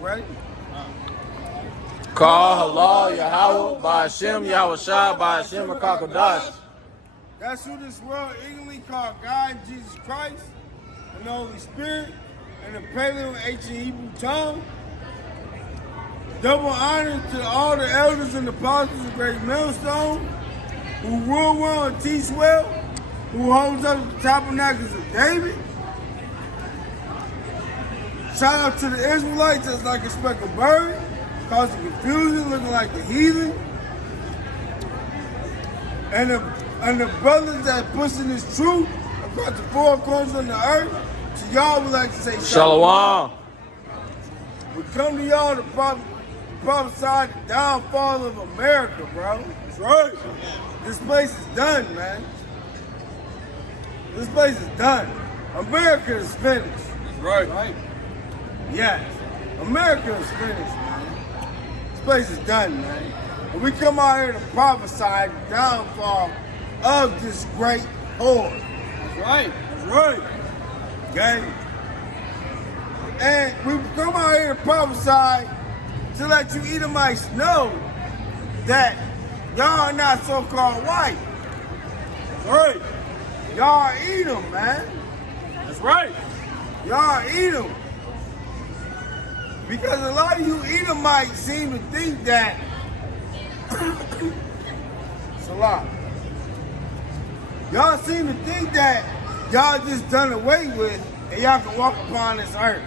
Ready? Call halal Yahweh by Hashem Yahushua by Hashem Akakodash. That's who this world ignorantly called God, Jesus Christ, and the Holy Spirit, and the Paleo ancient Hebrew tongue. Double honor to all the elders and apostles of Great Millstone, who rule well and teach well, who holds up the tabernacles of David. Shout out to the Israelites that's like a speckled bird, causing confusion, looking like the heathen. And the brothers that pushing this truth across the four corners of the earth. So y'all would like to say Shalom. We come to y'all to prophesy the downfall of America, bro. That's right. This place is done, man. This place is done. America is finished. That's right. Yes. America is finished, man. This place is done, man. And we come out here to prophesy the downfall of this great horde. That's right. That's right. Okay? And we come out here to prophesy to let you Edomites know that y'all are not so-called white. That's right. Y'all are Edom, man. That's right. Y'all are Edom. Because a lot of you Edomites seem to think that Salah. Y'all seem to think that y'all just done away with and y'all can walk upon this earth.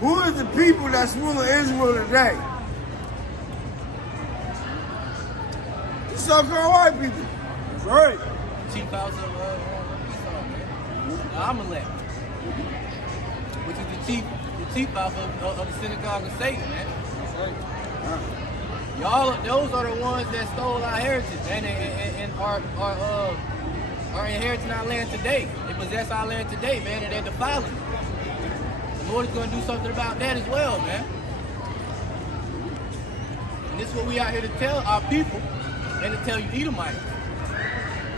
Who is the people that's ruling Israel today? The so-called white people. That's right. Chief house of Amalek, which is the chief house of the synagogue of Satan, man. That's right. Y'all, those are the ones that stole our heritage, man, and are inheriting our land today. They possess our land today, man, and they're defiling it. The Lord is going to do something about that as well, man. And this is what we out here to tell our people and to tell you Edomites.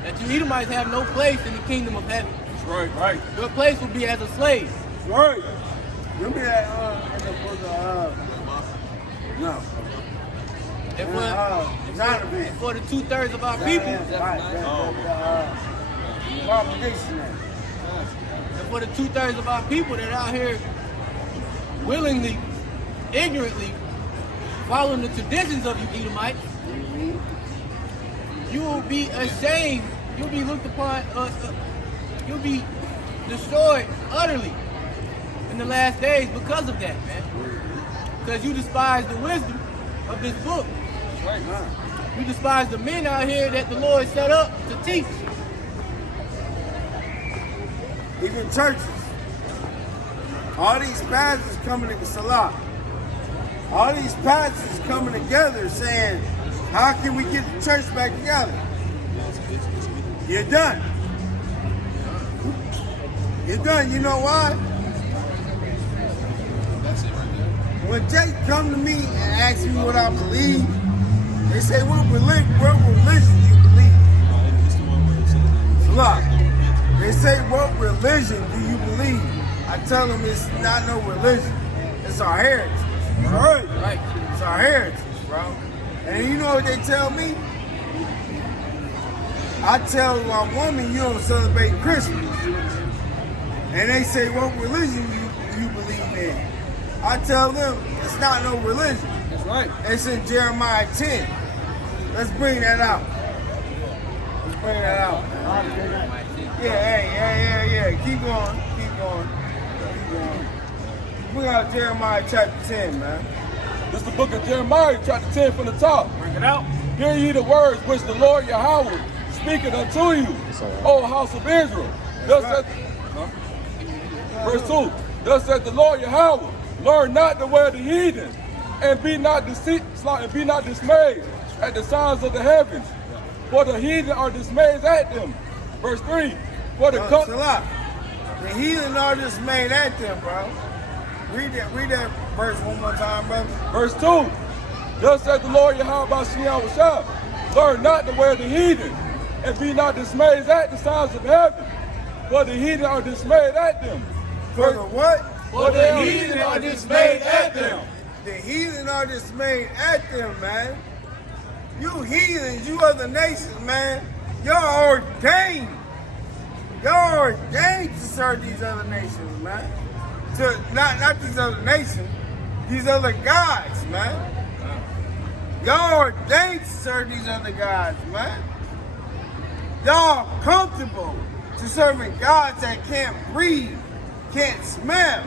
That you Edomites have no place in the kingdom of heaven. That's right. Right. Your place will be as a slave. That's right. Give me that in the book of no. And for the 2/3 of our people, and for the 2/3 of our people that are out here willingly, ignorantly following the traditions of you Edomites, you will be ashamed. You'll be looked upon. You'll be destroyed utterly in the last days because of that, man. Because you despise the wisdom of this book. Right. You despise the men out here that the Lord set up to teach. Even churches. All these pastors coming to Salah. All these pastors coming together saying, how can we get the church back together? You're done. You're done. You know why? That's it right there. When Jake come to me and ask me what I believe, they say, what religion do you believe? Salah. They say, what religion do you believe? I tell them it's not no religion. It's our heritage. All right. Right. It's our heritage, bro. And you know what they tell me? I tell a woman you don't celebrate Christmas. And they say, what religion you believe in? I tell them, it's not no religion. That's right. It's in Jeremiah 10. Let's bring that out. Let's bring that out. Yeah. Keep going. Bring out Jeremiah chapter 10, man. This is the book of Jeremiah, chapter 10 from the top. Bring it out. Hear ye the words which the Lord Yahweh speaketh unto you, O house of Israel. Thus saith, verse 2. Thus saith the Lord Yahweh, learn not the way of the heathen, and be not dismayed at the signs of the heavens, for the heathen are dismayed at them. Verse 3. For the The heathen are dismayed at them, bro. Read that verse one more time, brother. Verse 2. Thus saith the Lord Yahweh Bashim Yahushua, learn not the way of the heathen, and be not dismayed at the signs of heaven, for the heathen are dismayed at them. For the what? For the heathen are dismayed at them. The heathen are dismayed at them, man. You heathens, you other nations, man. Y'all are ordained. Y'all are ordained to serve these other nations, man. To not these other nations, these other gods, man. Y'all are ordained to serve these other gods, man. Y'all comfortable to serving gods that can't breathe, can't smell,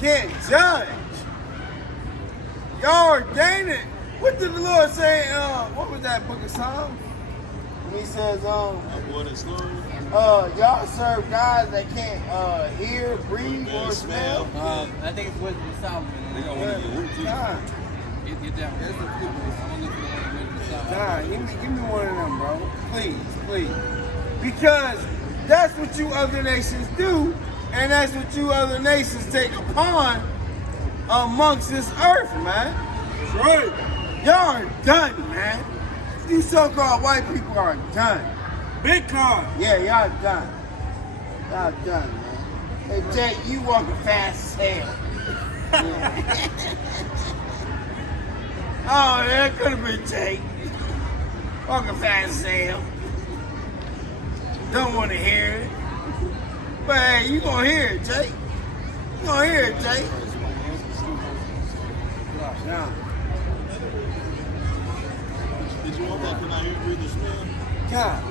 can't judge. Y'all ordained it. What did the Lord say? What was that book of Psalms? When he says, y'all serve gods that can't hear, breathe, or smell. I think it's Wisdom of Solomon. They got one of your roots, too. God, Get that one. I'm looking at Wisdom of Solomon. God, give me one of them, bro. Please. Because that's what you other nations do, and that's what you other nations take upon amongst this earth, man. That's right. Y'all are done, man. These so-called white people are done. Bitcoin. Yeah, y'all done. Y'all done, man. Hey, Jay, you walking fast as hell. Yeah. Oh, that could have been Jay. Walking fast as hell. Don't want to hear it. But hey, you gonna hear it, Jay. You gonna hear it, Jay. Yeah. Did you want that? Can I hear you breathe the smell? God.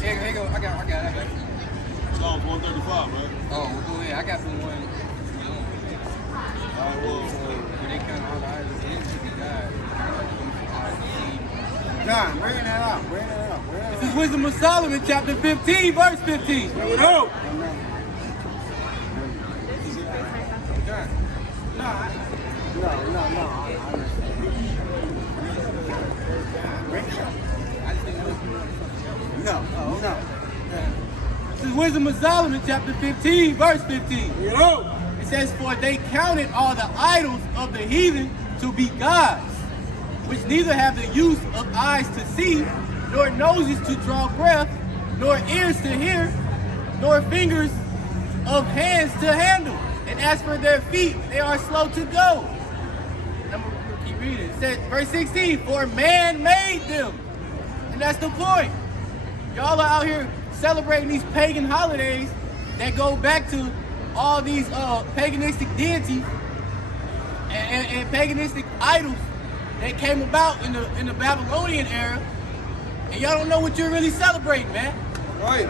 Here you go. I got it. Psalms 135, right? Oh, well, go ahead. I got the one. All right, well, Where they come all the idols into the God. God, bring that out. This is Wisdom of Solomon, chapter 15, verse 15. Here we go. No. This is Wisdom of Solomon, chapter 15, verse 15. Here we go. It says, for they counted all the idols of the heathen to be gods, which neither have the use of eyes to see, nor noses to draw breath, nor ears to hear, nor fingers of hands to handle. And as for their feet, they are slow to go. I'm gonna keep reading. It says, verse 16, for man made them. And that's the point. Y'all are out here celebrating these pagan holidays that go back to all these paganistic deities and paganistic idols that came about in the Babylonian era, and y'all don't know what you're really celebrating, man. Right.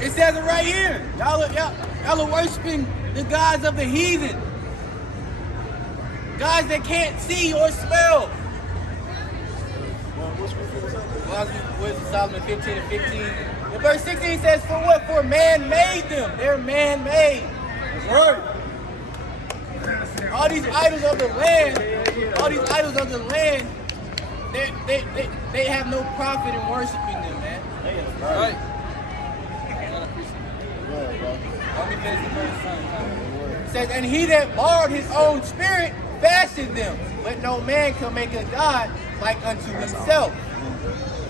It says it right here. Y'all are worshiping the gods of the heathen, gods that can't see or smell. Wisdom Solomon 15 and 15. And verse 16 says, for what? For man made them. They're man-made. That's right. All these idols of the land, they have no profit in worshiping them, man. Right. Let me finish the verse. It says, and he that borrowed his own spirit fashioned them, but no man can make a god like unto himself.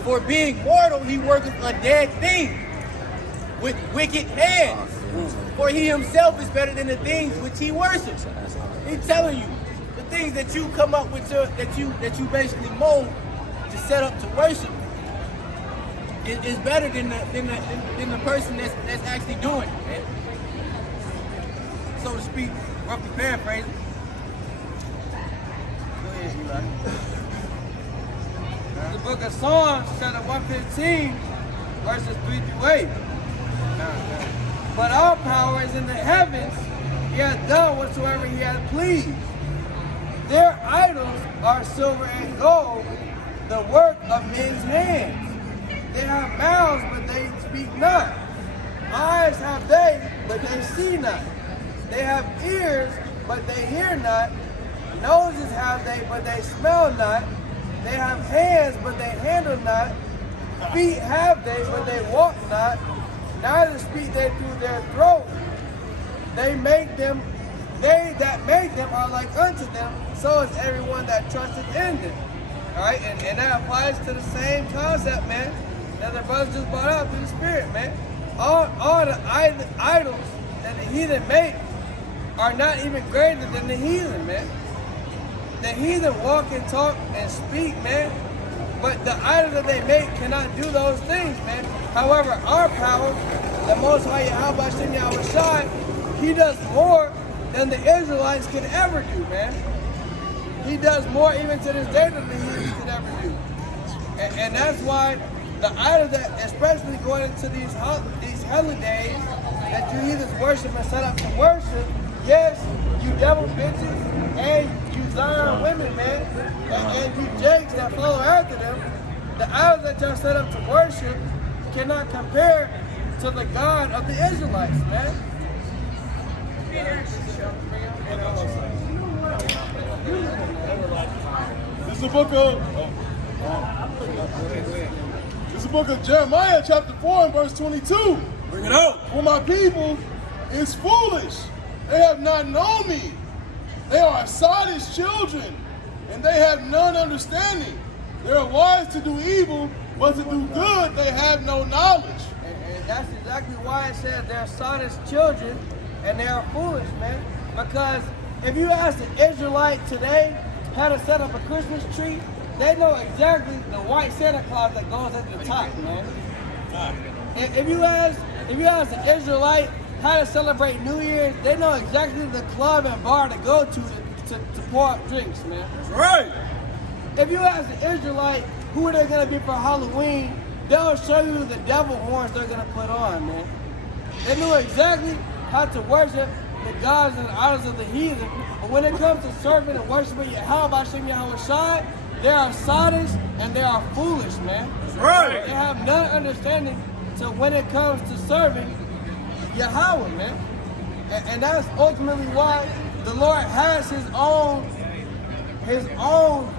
For being mortal, he worketh a dead thing with wicked hands. For he himself is better than the things which he worships. He's telling you, the things that you come up with, that you basically mold to set up to worship, is better than the person that's actually doing it, man. So to speak, roughly paraphrasing. Go ahead, Eli. The book of Psalms, chapter 115, verses 3 through 8. But all power is in the heavens. He hath done whatsoever he hath pleased. Their idols are silver and gold, the work of men's hands. They have mouths, but they speak not. Eyes have they, but they see not. They have ears, but they hear not. Noses have they, but they smell not. They have hands, but they handle not. Feet have they, but they walk not. Neither speak they through their throat. They that make them are like unto them, so is everyone that trusteth in them. Alright, and that applies to the same concept, man, that the brothers just brought out through the spirit, man. All the idols the heathen make are not even greater than the heathen, man. The heathen walk and talk and speak, man, but the idols that they make cannot do those things, man. However, our power, the Most High Yahweh Shem Yahushai, He does more than the Israelites could ever do, man. He does more even to this day than the heathens could ever do. And that's why the idols that, especially going into these holidays that you heathens worship and set up to worship, yes, you devil bitches and you Zion women, man, and you jakes that follow after them, the idols that y'all set up to worship cannot compare to the God of the Israelites, man. This is the book of Jeremiah, chapter 4, and verse 22. Bring it out. For my people is foolish. They have not known me. They are sottish children, and they have none understanding. They are wise to do evil, but to do good they have no knowledge. And that's exactly why it says they're sottish children and they are foolish, man. Because if you ask the Israelite today how to set up a Christmas tree, they know exactly the white Santa Claus that goes at the top, man. And if you ask the Israelite how to celebrate New Year's, they know exactly the club and bar to go to pour up drinks, man. That's right. If you ask the Israelite who they're gonna be for Halloween, they'll show you the devil horns they're gonna put on, man. They know exactly how to worship the gods and the idols of the heathen, but when it comes to serving and worshiping Yahweh Shem Yahushai, they are sottish and they are foolish, man. That's right. They have none understanding to when it comes to serving Yahweh, man. And that's ultimately why the Lord has his own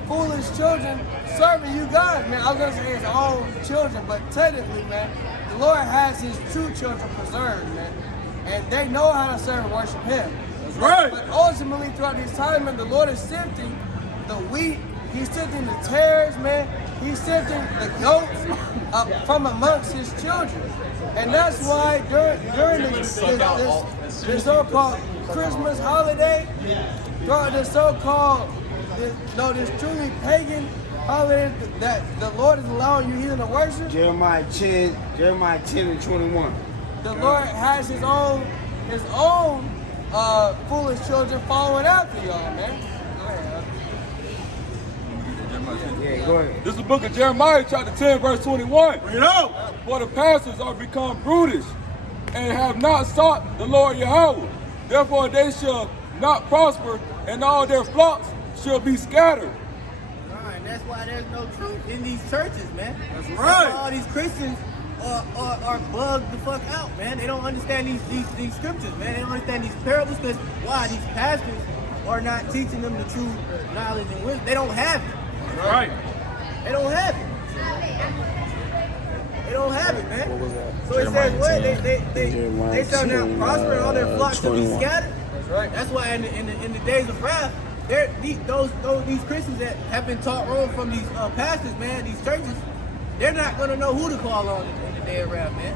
foolish children serving you guys, man. I was gonna say his own children, but technically, man, the Lord has his true children preserved, man. And they know how to serve and worship him. That's right. But ultimately, throughout this time, man, the Lord is sifting the wheat. He's sifting the tares, man. He's sifting the goats from amongst his children. And that's why during this so-called Christmas holiday, throughout this so-called, this truly pagan holiday that the Lord is allowing you heathen to worship, Jeremiah 10 and 21. the Lord has his own foolish children following after y'all, man. Go ahead. Yeah, go ahead. This is the book of Jeremiah, chapter 10, verse 21. Bring it out. For the pastors are become brutish and have not sought the Lord Yahweh. Therefore they shall not prosper, and all their flocks shall be scattered. And that's why there's no truth in these churches, man. That's That's right. why all these Christians are bugged the fuck out, man. They don't understand these scriptures, man. They don't understand these parables because why? These pastors are not teaching them the true knowledge and wisdom. They don't have it. That's right. They don't have it. They don't have it, man. What was that? So it says what? Jeremiah They shall not 10, prosper and all their flocks shall be 21. scattered. That's right. That's why in the days of wrath, these Christians that have been taught wrong from these pastors, man, these churches, they're not gonna know who to call on in the day of wrath, man.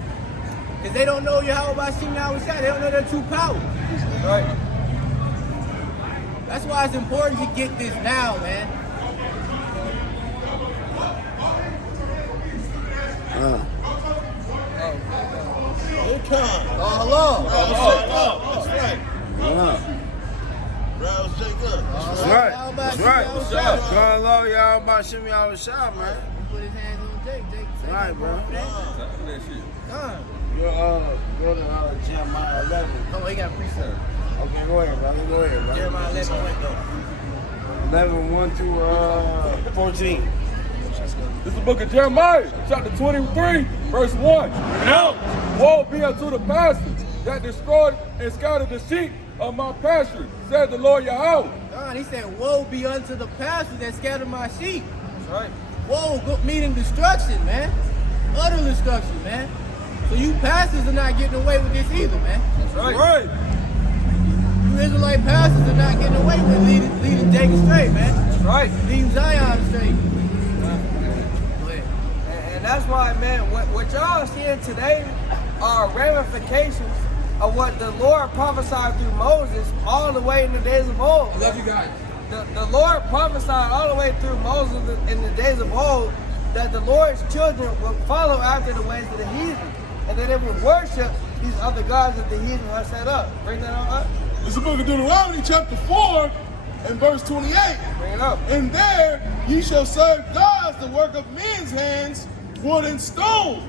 Because they don't know Yahweh Shem Yahushai. They don't know their true power. That's right. That's why it's important to get this now, man. Here come. Oh, hello. That's right. Yeah. Browse Jacob. That's right. That's right. What's Son of Law, y'all about Shem Yahushai, man. Put his hands on Jake. Jake said Right, that, bro. That shit. Go to Jeremiah 11. Oh, he got precept. Okay, go ahead, brother. Go ahead, brother. Jeremiah 11 went though. 11, 1 through 14. This is the book of Jeremiah, chapter 23, verse 1. Now, woe be unto the pastors that destroyed and scattered the sheep of my pasture, said the Lord Yahweh. He said, woe be unto the pastors that scattered my sheep. That's right. Woe, meaning destruction, man. Utter destruction, man. So you pastors are not getting away with this either, man. That's right. Right. You Israelite pastors are not getting away with leading Jacob straight, man. That's right. Leading Zion straight. Go ahead. And that's why, man, what y'all seeing today are ramifications of what the Lord prophesied through Moses all the way in the days of old. I love you guys. The Lord prophesied all the way through Moses in the days of old that the Lord's children would follow after the ways of the heathen, and that they would worship these other gods that the heathen have set up. Bring that on up. It's the book of Deuteronomy, chapter 4, and verse 28. Bring it up. And there ye shall serve gods, the work of men's hands, wood and stone,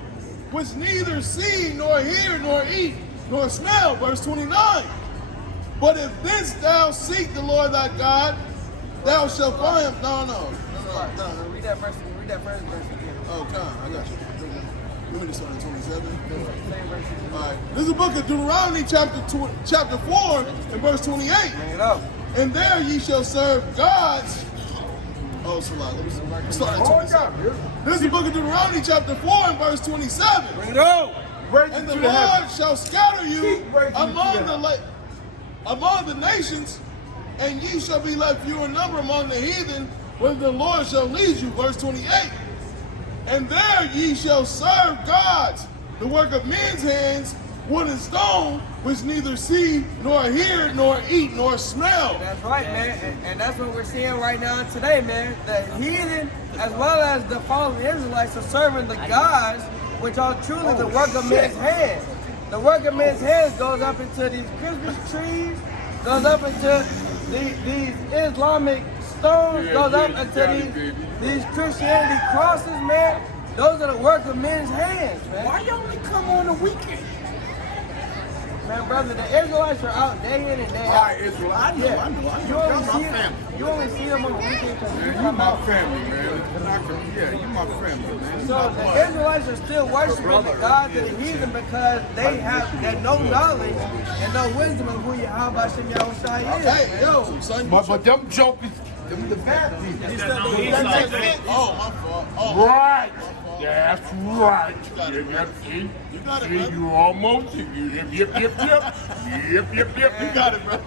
which neither see, nor hear, nor eat, nor smell. Verse 29. But if this thou seek the Lord thy God, thou shalt find him. No. Read that verse. Read that first verse again. Oh, God, I got you. Let me just start at 27. Same verse again. All right. This is the book of Deuteronomy, chapter 4, and verse 28. Bring it up. And there ye shall serve gods. Oh, Salah, let me start at 27. This is the book of Deuteronomy, chapter 4, and verse 27. Bring it on. And the Lord shall scatter you among the nations, and ye shall be left few in number among the heathen, where the Lord shall lead you. Verse 28. And there ye shall serve gods, the work of men's hands, wood and stone, which neither see, nor hear, nor eat, nor smell. That's right, man. And that's what we're seeing right now today, man. The heathen, as well as the fallen Israelites, are serving the gods, which are truly the work of men's hands. The work of men's hands goes up into these Christmas trees, goes up into these Islamic stones, goes up into these Christianity crosses, man. Those are the work of men's hands, man. Why you only come on the weekend? Man, brother, the Israelites are out day in and day out. All right, Israel, I know. You only see them on the weekend because Man, you my family, man. Yeah, you my family, man. So the Israelites are still worshiping the gods of the heathen because they have no knowledge and no wisdom of who Yahweh Hashem Yahushua is. Hey, yo, son. But them jokers, them the bad people. Oh, my fault. Oh, Right. That's right. See, you got it, see, brother. you almost. Yep. You got it, bro.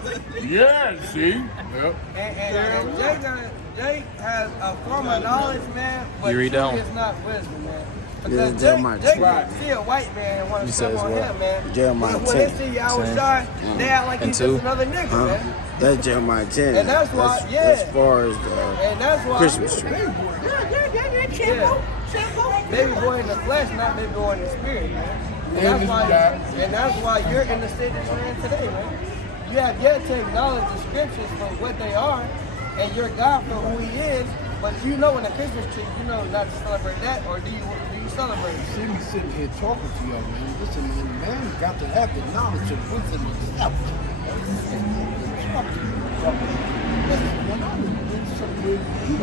Yeah, see. Yep. And Jake has a form of knowledge, man, but You read truly that it's not wisdom, man. Yeah, Because Jeremiah Jake 10. can see a white man and want You to said step on as well. him, man. Jeremiah When 10. they see Yahushua, they act like And he's 2. just another nigga, man. That's Jeremiah 10. And that's why, yeah. As far as the And that's why Christmas tree. Yeah. Baby boy in the flesh, not baby boy in the spirit, man. And that's why you're in the state that you're in today, man. You have yet to acknowledge the scriptures for what they are and your God for who he is, but you know in the Christmas tree, you know not to celebrate that, or do you celebrate it? See me sitting here talking to y'all, man. Listen, man, got to have the knowledge of wisdom itself. When I was in somewhere, you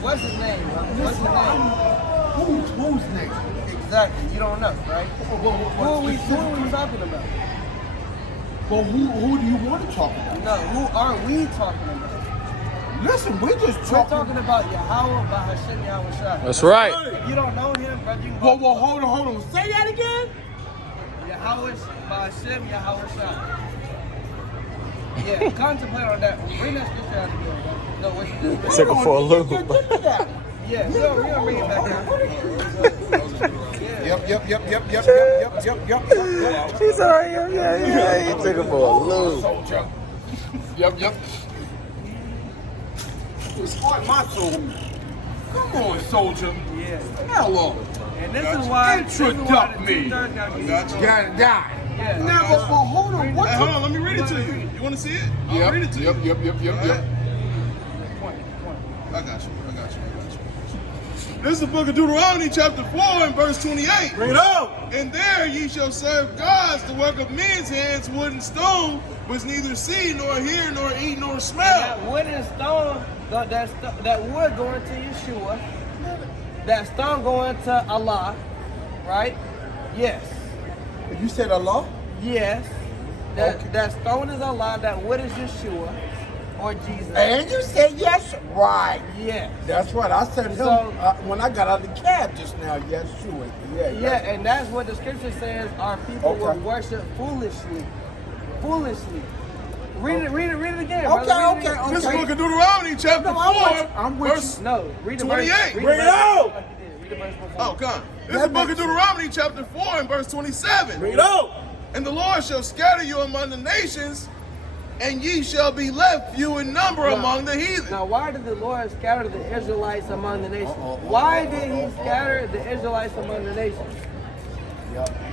What's his name? What's his name? Whose name? Exactly. You don't know, right? Who are we talking about? Well, who do you want to talk about? No, who are we talking about? Listen, we're just We're talking. talking about Yahweh Bahashem Yahushua. That's right. If you don't know him, brother, you can Well, hold on. Say that again. Yahweh Bahashem Yahushua. Yeah, contemplate on that. Bring that scripture out again. No, what you do? Took her for a loop. Yeah, we don't bring it back out. Yep. She's alright. Yeah. He took her for a loop. Soldier. Yep. Start my soul. Come on, soldier. Yeah. Hello. And this is why. Introduce me. Gotta die. Yeah. Now, well, hold on. Hey, hold on, let me read it to you. You want to see it? I'll read it to you. Yep. I got you. This is the book of Deuteronomy, chapter 4, and verse 28. Bring it on. And there ye shall serve gods, the work of men's hands, wood and stone, which neither see, nor hear, nor eat, nor smell. That wood and stone, that wood going to Yeshua, that stone going to Allah, right? Yes. You said Allah? Yes. That stone is Allah, that wood is Yeshua, or Jesus. And you said yes, right. Yes. That's right. I said him So- when I got out of the cab just now. Yes, sure. Yeah, and that's what the scripture says our people will worship foolishly. Foolishly. Read it again. brother. Read it again. This is the book of Deuteronomy, chapter 4, I'm with verse No, read the 28. verse. Read Bring the it verse. out. Read the verse before. Oh, come. This is the book of Deuteronomy, chapter 4, and verse 27. Bring it out. And the Lord shall scatter you among the nations, and ye shall be left few in number among the heathen. Now, why did the Lord scatter the Israelites among the nations? Why did he scatter the Israelites among the nations?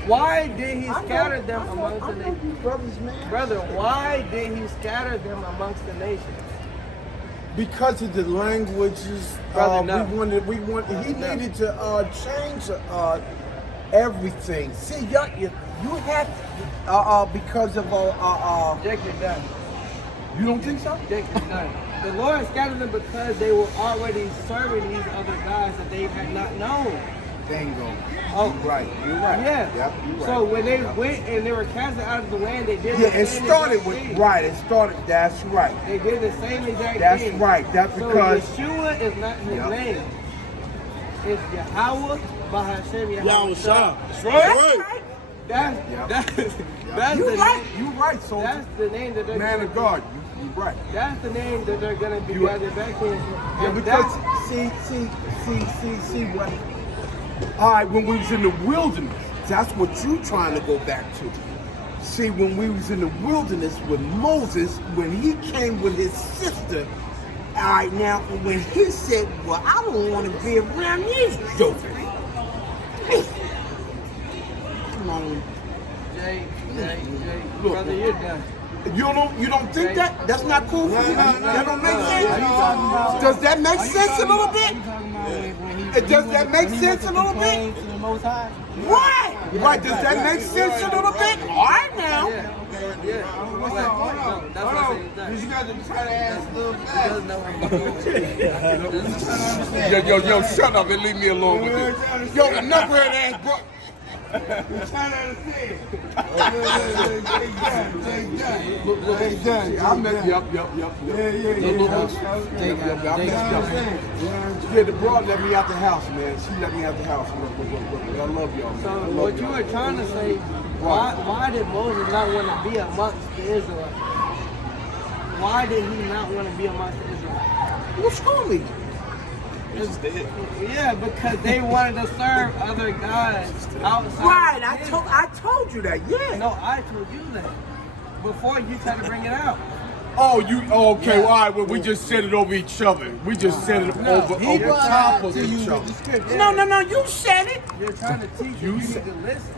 Why did he scatter them amongst the nations? Brother, why did he scatter them amongst the nations? Because of the languages, Brother, no. he needed to change everything. See, you have to, because of Jake, you're done. you don't think so? Jake, you're done. The Lord scattered them because they were already serving these other gods that they had not known. Bingo. Oh, You're right. Yeah. Yep, you're right. So when they went and they were casted out of the land, they did Yeah, the it same started exact with thing. That's right. They did the same exact That's thing. right. That's because So Yeshua is not his Yep. name. It's Yahweh Bahashem Yahweh Yahweh. Shah. that's right. That's You the right. name. You right, soldier. That's the name that they're Man gonna of God. You right. That's the name that they're gonna be You- gathered back in. Yeah, And because that's- see what? All right, when we was in the wilderness, that's what you trying to go back to. See, when we was in the wilderness with Moses, when he came with his sister, all right, now when he said, "Well, I don't want to be around these jokers." Come on, Jay, Look, brother, you're done. you don't think that? That's not cool for you? That don't make sense. about- Does that make sense a little bit? Are you talking about when he Does that make when he sense went a little to bit? complain to the Most High? Right. Right. Does that make sense a little bit? All right now. Yeah. What's Well, up? Hold on. no, that's Hold what I on. said he's done. Because you got to try to ask a little He fast. doesn't know what he's doing. Yo, shut up and leave me alone with this. Yo, the knucklehead ass bro. You're trying to understand. Take done. I met yup. Yeah. Yeah, the broad let me out the house, man. She let me out the house. Look, I love y'all, man. So I love what you y'all. were trying to say, why did Moses not want to be amongst the Israelites? Why did he not want to be amongst the Israelites? What's wrong with you? Yeah, because they wanted to serve other gods outside. Right, of him. I told you that, yeah. No, I told you that before you tried to bring it out. Oh, okay, all right, well, we just said it over each other. We just said it over top of each other. No, you said it. You're trying to teach You you need said- to listen.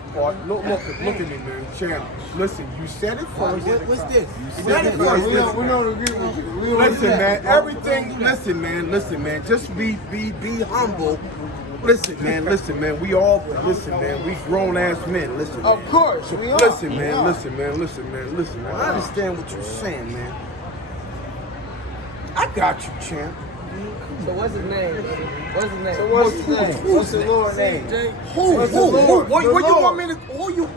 Look at me, man. Champ, listen, you said it first. What's this? You said it first. We don't agree with you. We don't Listen, agree. man, everything, listen, man, just be humble. Listen, man, we all, we grown ass men, listen, man. Of course, we are. Listen, We man, are. listen, man. I understand what you're saying, man. I got you, champ. So what's his name? What's his name? So what's his name? What's the Lord's name? Who? What's the Lord? What The you Lord. want me to,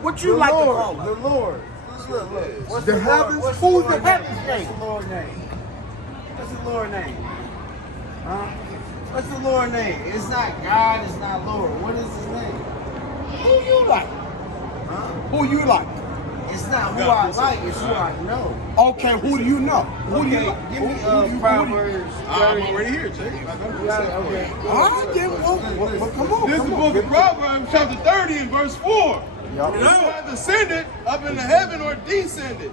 what you like to call The him? Lord. Look. What's The Lord- heavens? what's Who's the Lord's heavens What's name? the Lord's name? What's the Lord's name? Huh? What's the Lord's name? It's not God, it's not Lord. What is his name? Who you like? Huh? Who you like? It's not who I like, it's who I know. Okay, who do you know? Who do you Okay, know? give me Proverbs 30. I'm already here, Jay. Okay. All right, then, well, come on. This is the book of Proverbs, chapter 30, and verse 4. Who hath ascended up into heaven or descended?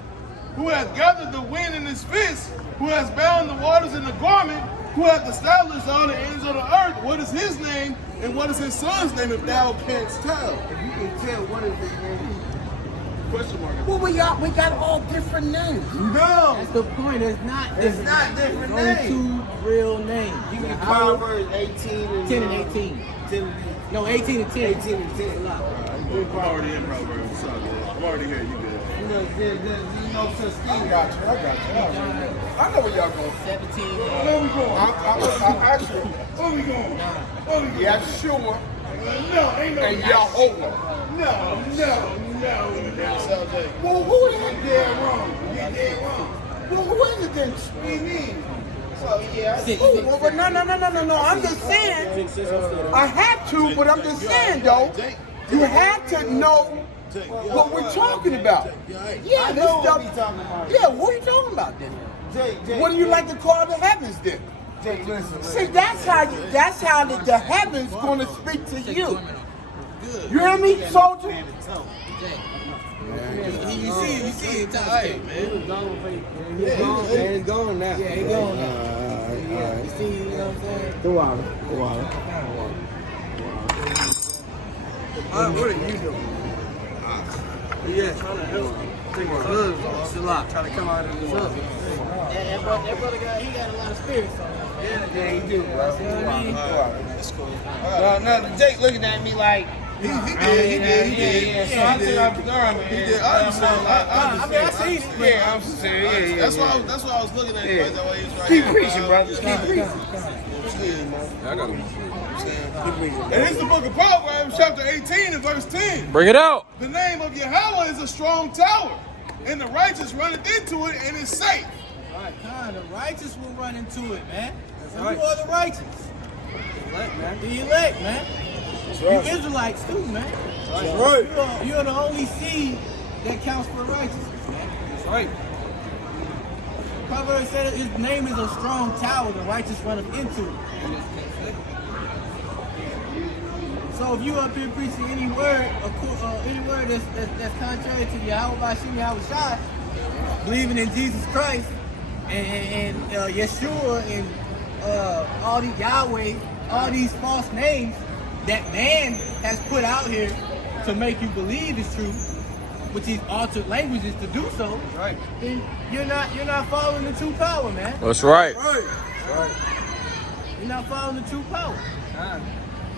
Who hath gathered the wind in his fist? Who has bound the waters in a garment? Who hath established all the ends of the earth? What is his name? And what is his son's name, if thou canst tell? If you can tell what is his name. Question mark. Well, we got all different names. No! That's the point. It's not It's different. not different There's only names. two real names. You can Proverbs 18 and 10 and 18. 10 and No, 18 and 10. 18 and 10. I'm already in Proverbs. It's all good. I'm already here. You good. You know, there's no such thing. I got you. I know where y'all going. 17. Where we going? I actually, Where we going? Where we going? yeah, sure. No, ain't no. And Yahweh. No. Well, who is You it? dead wrong. You dead wrong. Well, who is it then? What do you mean? So, yeah. Who? Well, no. I'm just saying. I have to, but I'm just saying, though. You have to know what we're talking about. Yeah, I this know stuff. what we talking about. Yeah, what are you talking about then? Jay, What do you like to call the heavens then? See, that's how the heavens gonna speak to you. You hear me, soldier? You see it, hey, man. He's gone now. Yeah, he gone now. You see, you know what I'm saying? Go out. What are you doing? Yeah, trying to help. Take my gloves off. Trying to come out of the hood. That brother guy, he got a lot of spirits on him. Yeah, he do, bro. You know what I mean? That's cool. No, Jake looking at me like, He did. so I took off the garment. He did. I understand. I mean, I seen it. Yeah, I'm sincere. Yeah. That's why I was looking at him. That way he was right Keep here. preaching, brother. Keep preaching. I got him. And it's the book of Proverbs, chapter 18 and verse 10. Bring it out. The name of Yahweh is a strong tower, and the righteous runneth into it and is safe. God, the righteous will run into it, man. And right. who are the righteous? The elect, man. You Israelites too, man. You're the only seed that counts for righteousness, man. That's right. Proverbs said his name is a strong tower, the righteous runneth into it. So if you up here preaching any word that's contrary to Yahweh Bashim Yahweh Shai, believing in Jesus Christ and Yeshua and all these Yahweh, all these false names that man has put out here to make you believe is true, with these altered languages to do so, Right. then you're not following the true power, man. That's right. You're not following the true power.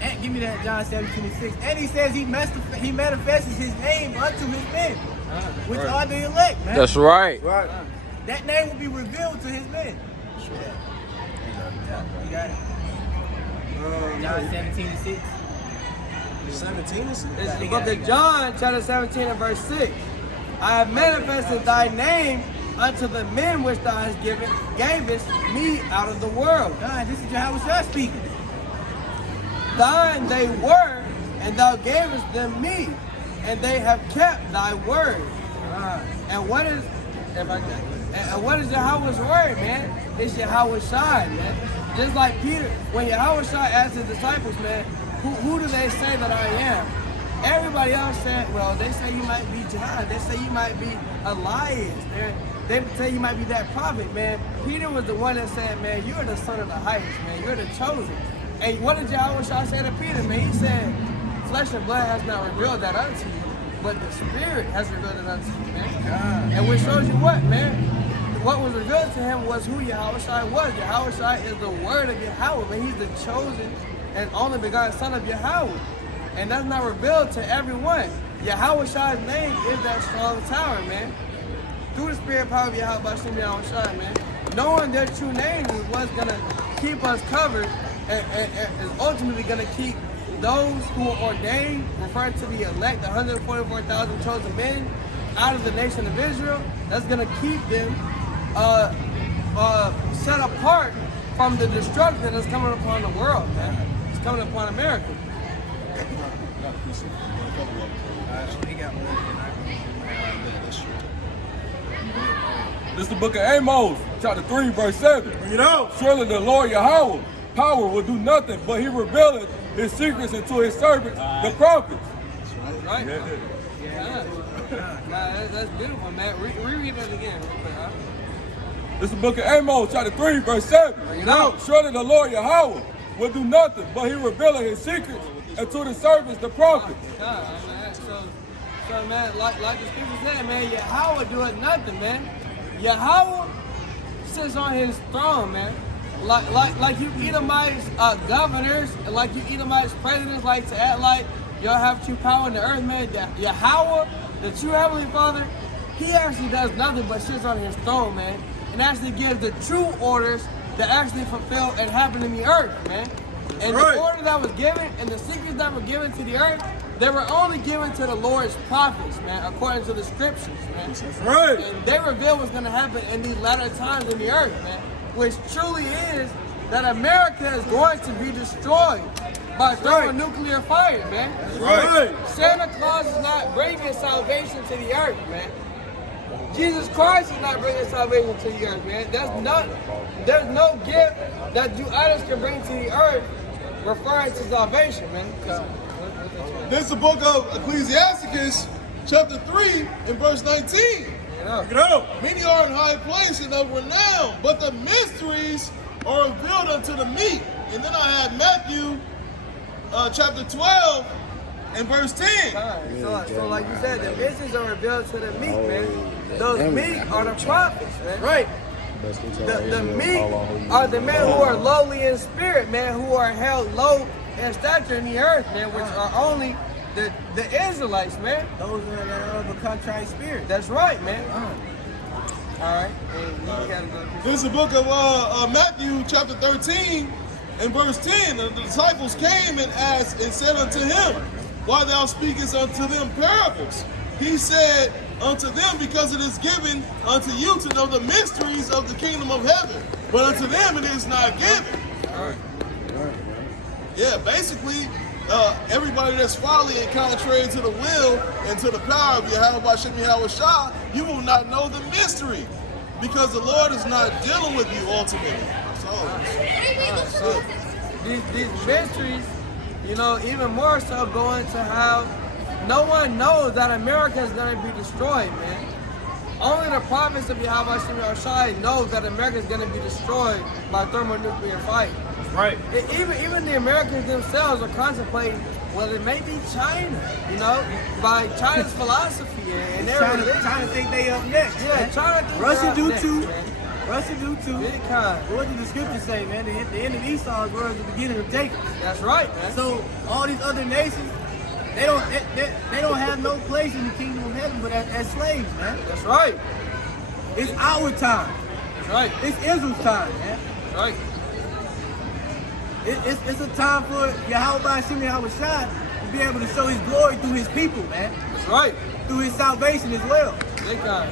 And give me that John 17:6. And he says he manifests his name unto his men, which are the elect, man. That's right. That name will be revealed to his men. You got it. John 17:6. 17 is the book of John, chapter 17 and verse 6. I have manifested thy name unto the men which thou hast gavest me out of the world. God, this is Yahweh Shai speaking. Thine they were, and thou gavest them me, and they have kept thy word. And what is Yahweh's word, man? It's Yahweh Shai, man. Just like Peter, when Yahweh Shai asked his disciples, man, who do they say that I am? Everybody else said, well, they say you might be John. They say you might be Elias. They say you might be that prophet, man. Peter was the one that said, man, you're the son of the highest, man. You're the chosen. And what did Yahweh Shai say to Peter, man? He said, flesh and blood has not revealed that unto you, but the Spirit has revealed it unto you, man. And which shows you what, man? What was revealed to him was who Yahweh Shai was. Yahweh Shai is the word of Yahweh, man. He's the chosen and only begotten son of Yahweh. And that's not revealed to everyone. Yahweh Shai's name is that strong tower, man. Through the spirit power of Yahweh Bashim Yahweh Shai, man. Knowing their true name is what's going to keep us covered and is ultimately going to keep those who are ordained, referring to the elect, the 144,000 chosen men out of the nation of Israel. That's going to keep them set apart from the destruction that's coming upon the world, man. It's coming upon America. This is the book of Amos, chapter 3, verse 7. Bring it out. Surely the Lord Yahweh, power will do nothing, but he revealeth his secrets unto his servants, the prophets. Right? Yeah. That's beautiful, man. Reread that again real quick, huh? This is the book of Amos, chapter 3, verse 7. Bring it out. Surely the Lord Yahweh will do nothing, but he revealeth his secrets unto the servants, the prophets. God, man. So man, like the scripture said, man, Yahweh doeth nothing, man. Yahweh sits on his throne, man. Like you Edomites governors, and like you Edomites presidents like to act like y'all have true power in the earth, man. Yahweh, the true Heavenly Father, he actually does nothing but sits on his throne, man, and actually gives the true orders that actually fulfill and happen in the earth, man. And the order that was given and the secrets that were given to the earth, they were only given to the Lord's prophets, man, according to the scriptures, man. That's right. And they reveal what's going to happen in these latter times in the earth, man, which truly is that America is going to be destroyed by throwing nuclear fire, man. That's right. Santa Claus is not bringing salvation to the earth, man. Jesus Christ is not bringing salvation to the earth, man. There's no gift that you others can bring to the earth referring to salvation, man. This is the book of Ecclesiasticus, chapter 3, and verse 19. Many are in high place and of renown, but the mysteries are revealed unto the meek. And then I had Matthew chapter 12 and verse 10. So like you said, the mysteries are revealed to the meek, man. Those meek are the prophets, man. Right. The meek are the men who are lowly in spirit, man, who are held low in stature in the earth, man, which are only the Israelites, man. Those that are of a contrite spirit. That's right, man. All right. And you gotta go. This is the book of Matthew chapter 13 and verse 10. The disciples came and asked and said unto him, why thou speakest unto them parables? He said unto them, because it is given unto you to know the mysteries of the kingdom of heaven, but unto them it is not given. Yeah, basically, everybody that's folly and contrary to the will and to the power of Yahweh Bashem Yahweh Shah, you will not know the mystery, because the Lord is not dealing with you ultimately. So these mysteries, you know, even more so go into how no one knows that America is going to be destroyed, man. Only the prophets of Yahweh Hashem Shai knows that America is going to be destroyed by thermonuclear fight. Right. Even the Americans themselves are contemplating, well, it may be China, you know, by China's philosophy and their religion. Trying to think they up next. Yeah, man. China thinks Russia they're do up next, too. man. Russia do too. Big kind. What did the scripture say, man? The end of Esau's were the beginning of Jacob. That's right, man. So all these other nations, they don't have no place in the kingdom of heaven but as slaves, man. That's right. It's our time. That's right. It's Israel's time, man. That's right. It's a time for Yahweh Hashem Yahweh Shai to be able to show his glory through his people, man. That's right. Through his salvation as well. Big kind.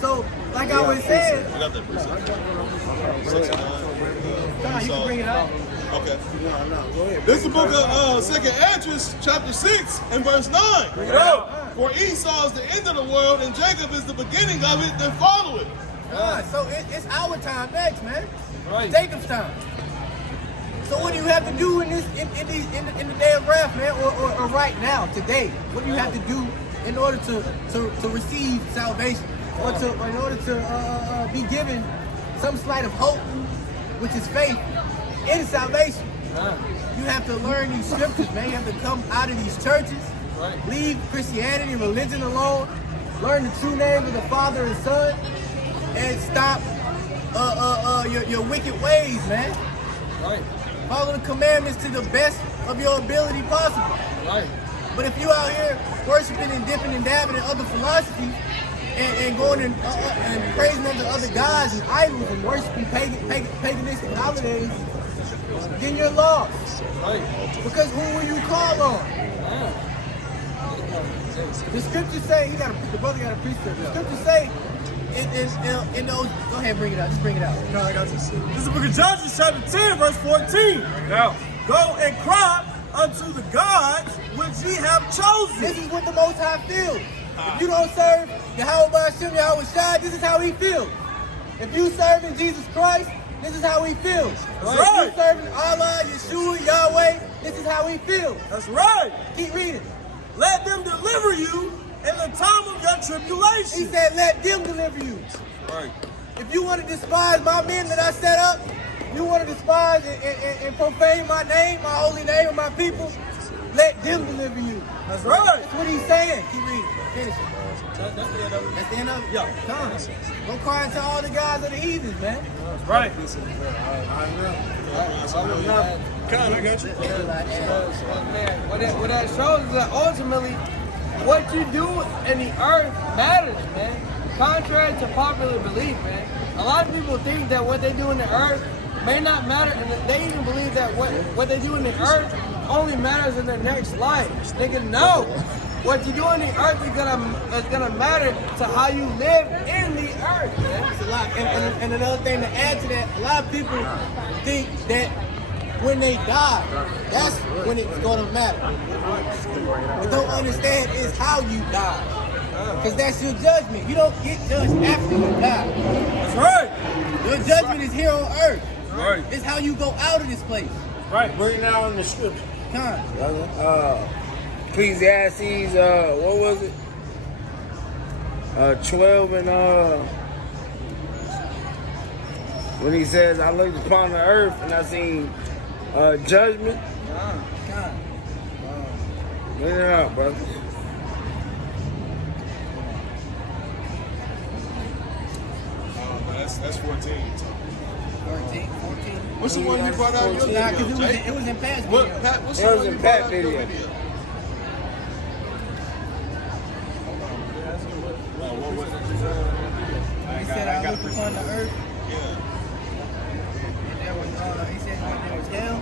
So, like I was saying, I got that precept. John, you can bring it out. Okay. This is the book of 2nd Esdras, chapter 6 and verse 9. Bring it out. For Esau is the end of the world and Jacob is the beginning of it, then follow it. So it's our time next, man. Right. Jacob's time. So what do you have to do in the day of wrath, man, or right now, today? What do you have to do in order to receive salvation, or in order to be given some slight of hope, which is faith in salvation? You have to learn these scriptures, man. You have to come out of these churches, leave Christianity and religion alone, learn the true name of the Father and Son, and stop your wicked ways, man. Right. Follow the commandments to the best of your ability possible. Right. But if you out here worshiping and dipping and dabbing in other philosophies and going and praising under other gods and idols and worshiping paganistic holidays, then you're lost. Right. Because who will you call on? The scriptures say, the brother got a precept. The scriptures say, in those, go ahead, bring it out. Just bring it out. No, I got this. This is the book of Judges, chapter 10, verse 14. Yeah. Go and cry unto the gods which ye have chosen. This is what the Most High feels. If you don't serve Yahweh Hashem Yahweh Shai, this is how he feels. If you serve in Jesus Christ, this is how he feels. That's If right. you serving Allah, Yeshua, Yahweh, this is how he feels. That's right. Keep reading. Let them deliver you in the time of your He tribulation. said, let them deliver you. Right. If you want to despise my men that I set up, you want to despise and profane my name, my holy name, and my people, let them deliver you. That's right. That's what he's saying. Keep reading. Finish it. That's the end of it? Yeah. Come. Go cry to all the guys of the heathens, man. Right. Con, I got you. Man, what that shows is that ultimately, what you do in the earth matters, man. Contrary to popular belief, man. A lot of people think that what they do in the earth may not matter, and that they even believe that what they do in the earth only matters in their next life. Nigga, no. What you do in the earth is gonna matter to how you live in the earth, man. It's a lot. And another thing to add to that, a lot of people think that when they die, that's when it's gonna matter. But don't understand is how you die. Because that's your judgment. You don't get judged after you die. That's right. Your judgment is here on earth. Right. It's how you go out of this place. Right. Bring it out in the scripture. Con. Ecclesiastes, what was it? 12 and when he says, I looked upon the earth and I seen judgment. Con. Bring it out, brothers. That's 14. 13, 14. What's the one you brought out? Nah, because it was in past What, videos. Pat, what's It the was one in you Pat brought out in your video. video? He said, I looked upon the earth. Yeah. And there was, he said there was hell.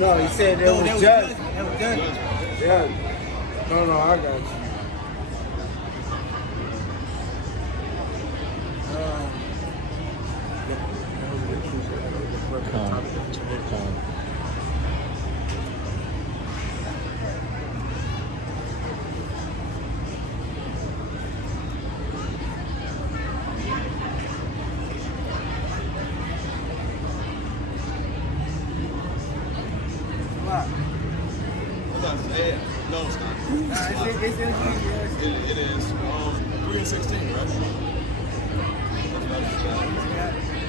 No, he said there No, was there was judgment. judgment. There was judgment. Yeah. No, I got you. No, it's not. Nah, it's in Ecclesiastes. It is. 3 and 16, right?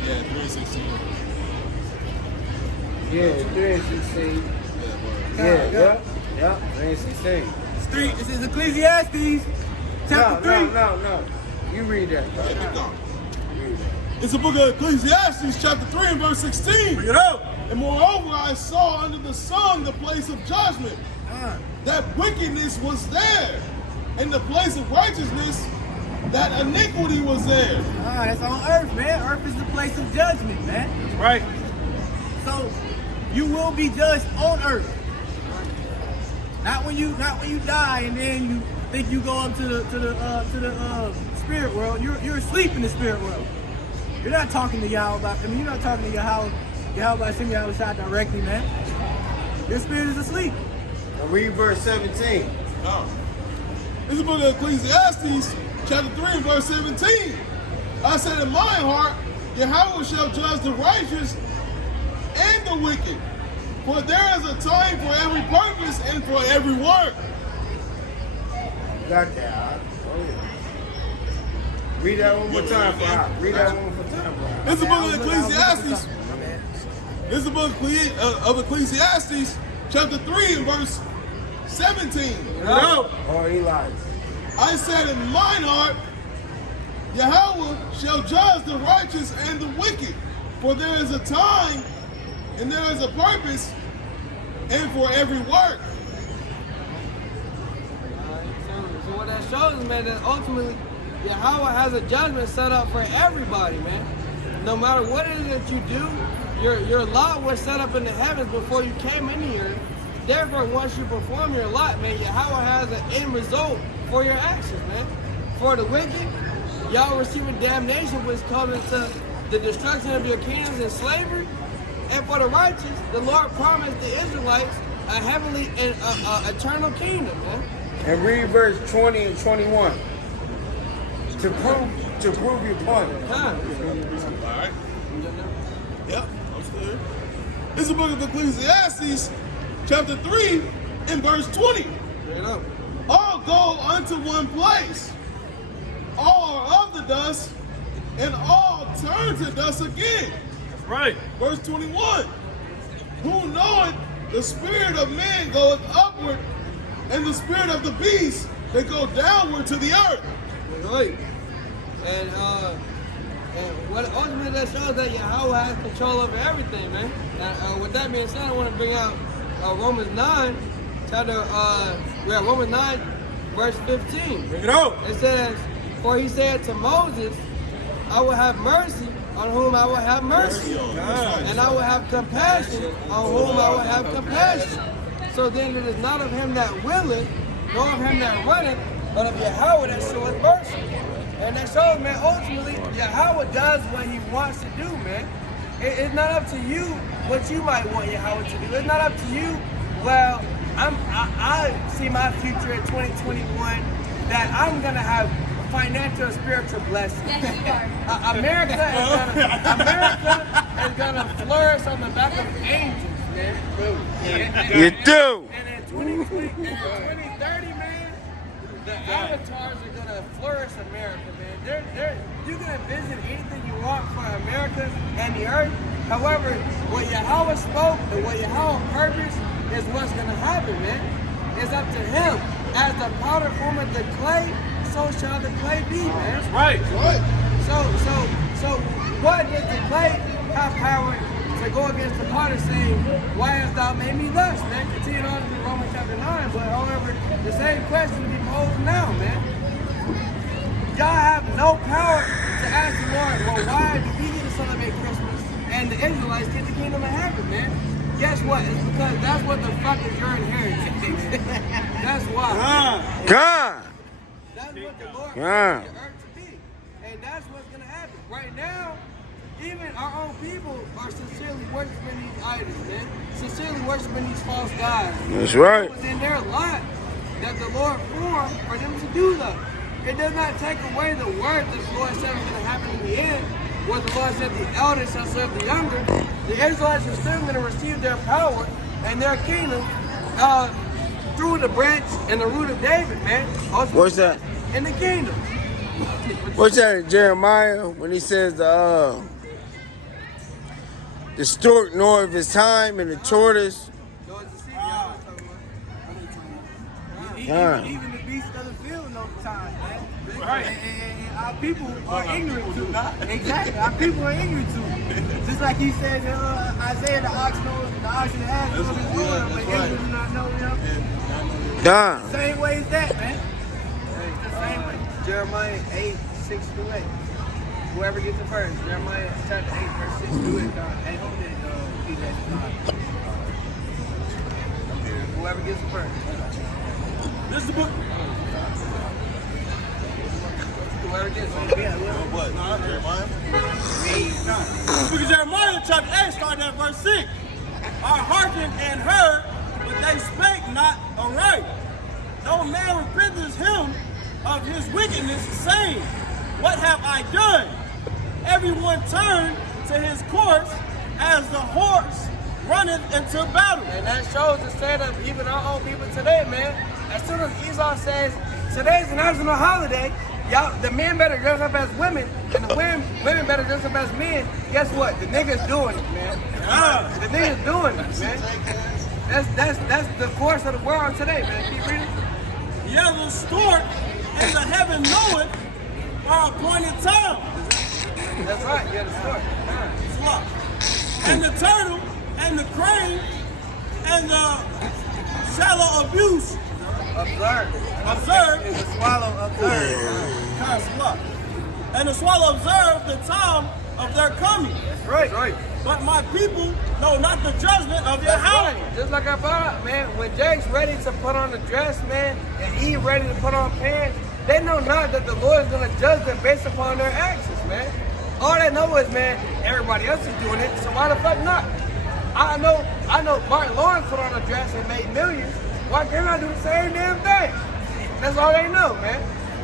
Yeah, 3 and 16. Yeah, 3 and 16. Yeah, 3 and 16. This is Ecclesiastes, chapter 3. No. You read that. Bro. Yeah, keep going. It's the book of Ecclesiastes, chapter 3 and verse 16. Bring it out. And moreover, I saw under the sun the place of judgment, that wickedness was there, and the place of righteousness, that iniquity was there. That's on earth, man. Earth is the place of judgment, man. Right. So you will be judged on earth. Not when you die and then you think you go up to the spirit world. You're asleep in the spirit world. You're not talking to Yahweh. You're not talking to Yahweh Hashem Yahweh directly, man. Your spirit is asleep. Now read verse 17. No. This is the book of Ecclesiastes, chapter 3 and verse 17. I said in my heart, Yahweh shall judge the righteous and the wicked. For there is a time for every purpose and for every work. Got that, huh? Oh, yeah. Read that one more time for us. Read that one more time for us. This is the book of Ecclesiastes. This is the book of Ecclesiastes, chapter 3 and verse 17. No. Oh, Eli. I said in mine heart, Yahweh shall judge the righteous and the wicked. For there is a time and there is a purpose and for every work. So what that shows, man, that ultimately Yahweh has a judgment set up for everybody, man. No matter what it is that you do, your lot was set up in the heavens before you came in here. Therefore, once you perform your lot, man, Yahweh has an end result for your actions, man. For the wicked, y'all receiving damnation, which comes into the destruction of your kingdoms and slavery. And for the righteous, the Lord promised the Israelites a heavenly and eternal kingdom, man. And read verse 20 and 21 to prove your point. Huh? All right. Yep, I'm still here. This is the book of Ecclesiastes, chapter 3 and verse 20. Straight up. All go unto one place. All are of the dust, and all turn to dust again. Right. Verse 21. Who knoweth the spirit of man goeth upward, and the spirit of the beast that go downward to the earth. Right. And what ultimately that shows that Yahweh has control over everything, man. And with that being said, I want to bring out Romans 9, Romans 9, verse 15. Bring it out. It says, for he said to Moses, I will have mercy on whom I will have mercy, and I will have compassion on whom I will have compassion. So then it is not of him that willeth, nor of him that runneth, but of Yahweh that showeth mercy. And that shows, man, ultimately, Yahweh does what he wants to do, man. It's not up to you what you might want Yahweh to do. It's not up to you, well, I see my future in 2021 that I'm gonna have financial and spiritual blessings. Yes, you are. America is gonna flourish on the back of angels, man. You do. And in 2030, man, the avatars are gonna flourish America, man. You're gonna visit anything you want for America and the earth. However, what Yahweh spoke and what Yahweh purposed is what's gonna happen, man. It's up to him. As the powder formeth the clay, so shall the clay be, man. That's right. So what does the clay have power to go against the potter saying, why hast thou made me thus, man? Continue on in Romans chapter 9, but however, the same question to be posed now, man. Y'all have no power to ask the Lord, well, why do we get to celebrate Christmas and the Israelites get the kingdom of heaven, man? Guess what? It's because that's what the fuck is your inheritance. That's why. God. That's what the Lord Yeah. wants the earth to be. And that's what's going to happen. Right now, even our own people are sincerely worshiping these idols, man. Sincerely worshiping these false gods. That's right. It was in their lot that the Lord formed for them to do that. It does not take away the word that the Lord said was going to happen in the end. What the Lord said, the elders shall serve the younger. The Israelites are still going to receive their power and their kingdom through the branch and the root of David, man. What's that? In the kingdom. What's that in Jeremiah when he says the stork knoweth his time and the tortoise? Even the beasts of the field know the time, man. Right. And our people are ignorant to it. Exactly. Our people are ignorant to it. Just like he said in Isaiah, the ox knows, the ox and the ass knows his Lord, but Israel do not know him. God. Same way as that, man. It's the same way. Jeremiah 8:6-8. Whoever gets it first. Jeremiah chapter 8, verse 6-8. And who did feed that? Whoever gets it first. This is the book. Whoever gets it. Yeah, What? No, Jeremiah. Book of Jeremiah, chapter 8, starting at verse 6. I hearkened and heard, but they spake not aright. No man repenteth him of his wickedness, saying, what have I done? Everyone turned to his course as the horse runneth into battle. And that shows the state of even our own people today, man. As soon as Esau says, today's a national holiday, y'all, the men better dress up as women, and the women better dress up as men. Guess what? The niggas doing it, man. The niggas doing it, man. That's the course of the world today, man. Keep reading. Yeah, the stork and the heaven knoweth are appointed time. That's right. Yeah, the story. And the turtle and the crane and the shallow abuse observe is the swallow observe. and the swallow observe the time of their coming. That's right. Right. But my people know not the judgment of your That's house. right. Just like I brought up, man, when Jake's ready to put on a dress, man, and Eve ready to put on pants, they know not that the Lord is going to judge them based upon their actions, man. All they know is, man, everybody else is doing it, so why the fuck not? I know Martin Lawrence put on a dress and made millions. Why can't I do the same damn thing? That's all they know, man.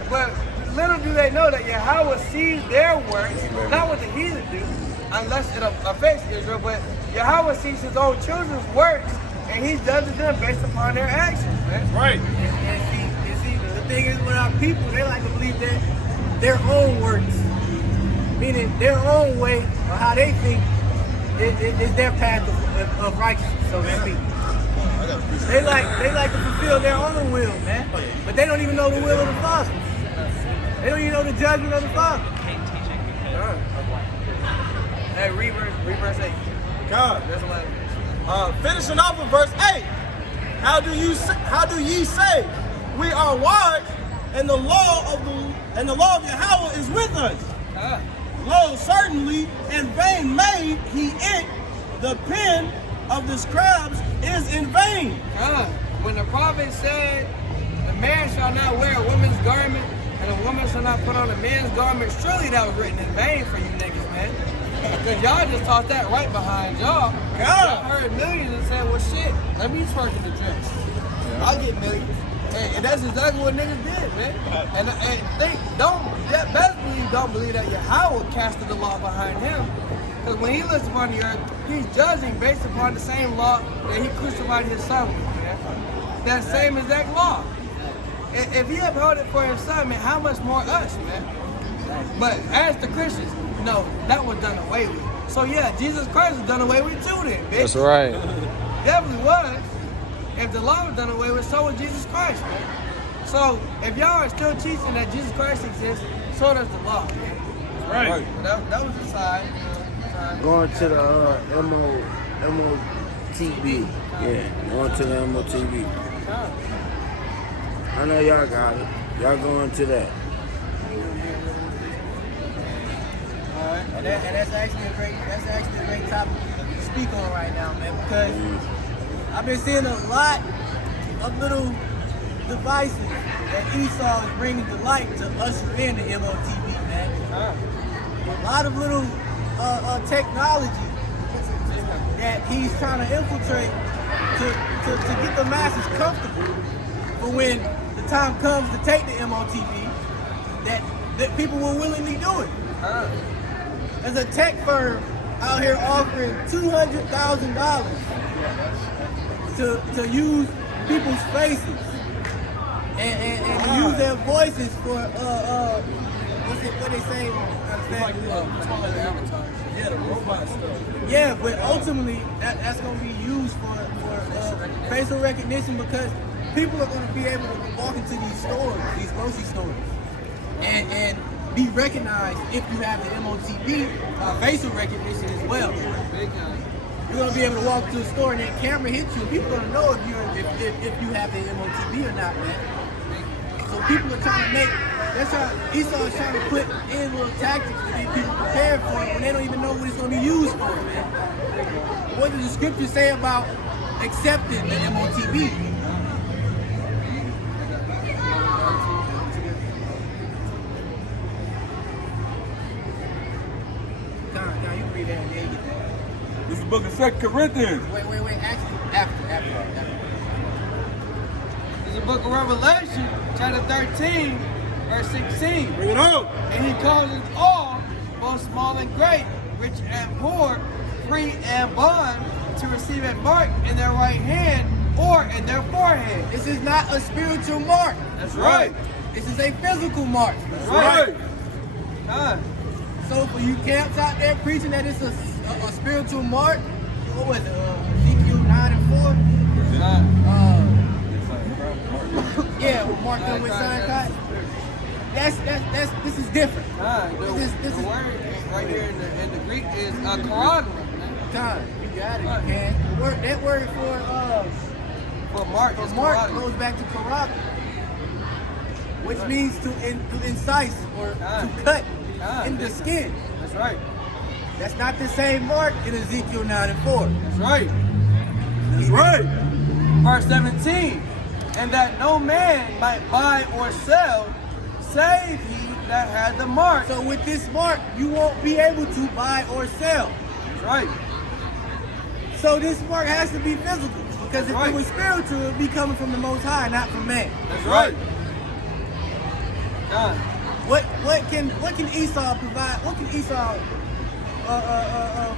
But little do they know that Yahweh sees their works, not what the heathen do, unless it affects Israel, but Yahweh sees his own children's works, and he judges them based upon their actions, man. Right. And see, the thing is with our people, they like to believe that their own works, meaning their own way or how they think, is their path of righteousness, so to speak. They like to fulfill their own will, man. But they don't even know the will of the Father. They don't even know the judgment of the Father. Hey, read verse 8. God. That's what Finishing off with verse 8. How do ye say we are wise, and the law of Yahweh is with us? Lo, certainly in vain made he it, the pen of the scribes is in vain. When the prophet said, the man shall not wear a woman's garment, and a woman shall not put on a man's garment, surely that was written in vain for you niggas, man. Because y'all just taught that right behind y'all. Y'all heard millions and said, well shit, let me twerk in the dress. I'll get millions. And that's exactly what niggas did, man. And best believe don't believe that Yahweh casted the law behind him. Because when he lives upon the earth, he's judging based upon the same law that he crucified his son with, man. That same exact law. If he upheld it for his son, man, how much more us, man? But as the Christians, no, that was done away with. So yeah, Jesus Christ was done away with too then, bitch. That's right. Definitely was. If the law was done away with, so was Jesus Christ, man. So if y'all are still teaching that Jesus Christ exists, so does the law, man. Right. That was the side. Going to the MOTB. Yeah, going to the MOTB. I know y'all got it. Y'all going to that. And that's actually a great topic to speak on right now, man, because I've been seeing a lot of little devices that Esau is bringing to light to usher in the MOTB, man. A lot of little technology that he's trying to infiltrate to get the masses comfortable for when the time comes to take the MOTB, that people will willingly do it. There's a tech firm out here offering $200,000 to use people's faces and to use their voices for what they say? Yeah, the robot stuff. Yeah, but ultimately that's going to be used for facial recognition, because people are going to be able to walk into these stores, these grocery stores, and be recognized if you have the MOTB facial recognition as well. You're going to be able to walk to a store and that camera hits you. People are going to know if you have the MOTB or not, man. So people are trying to Esau is trying to put in little tactics to get people prepared for it when they don't even know what it's going to be used for, man. What does the scripture say about accepting the MOTB? John, you can read that. Yeah, you get that. This is the book of 2 Corinthians. Wait. Actually, after. It's the book of Revelation, chapter 13, verse 16. Bring it on. And he causes all, both small and great, rich and poor, free and bond, to receive a mark in their right hand or in their forehead. This is not a spiritual mark. That's right. This is a physical mark. That's Right. So for you camps out there preaching that it's a spiritual mark, what was it? Ezekiel 9 and 4? Yeah, Mark them with sign cut. This is different. This word right here in the Greek is karagma. Time. You got it, you can. That word For mark is mark karagma. goes back to karagma, which means to incise or to cut in the skin. That's right. That's not the same mark in Ezekiel 9 and 4. That's right. That's right. Verse 17. And that no man might buy or sell, save he that had the mark. So with this mark, you won't be able to buy or sell. That's right. So this mark has to be physical, because if it was spiritual, it would be coming from the Most High, not from man. That's right. God. What can Esau provide? What can Esau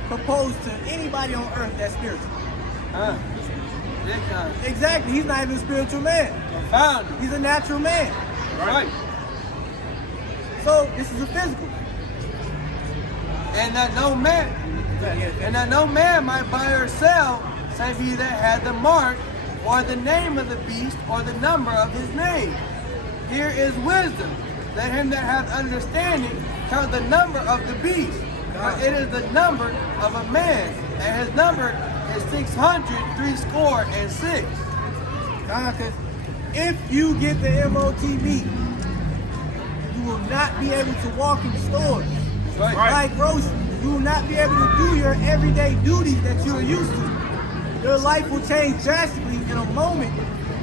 propose to anybody on earth that's spiritual? Exactly. He's not even a spiritual man. Found. He's a natural man. Right. So this is a physical. And that no man might buy or sell, save he that had the mark, or the name of the beast, or the number of his name. Here is wisdom. Let him that hath understanding count the number of the beast. For it is the number of a man, and his number is 666. Because if you get the MOTB, you will not be able to walk in stores, buy groceries. You will not be able to do your everyday duties that you are used to. Your life will change drastically in a moment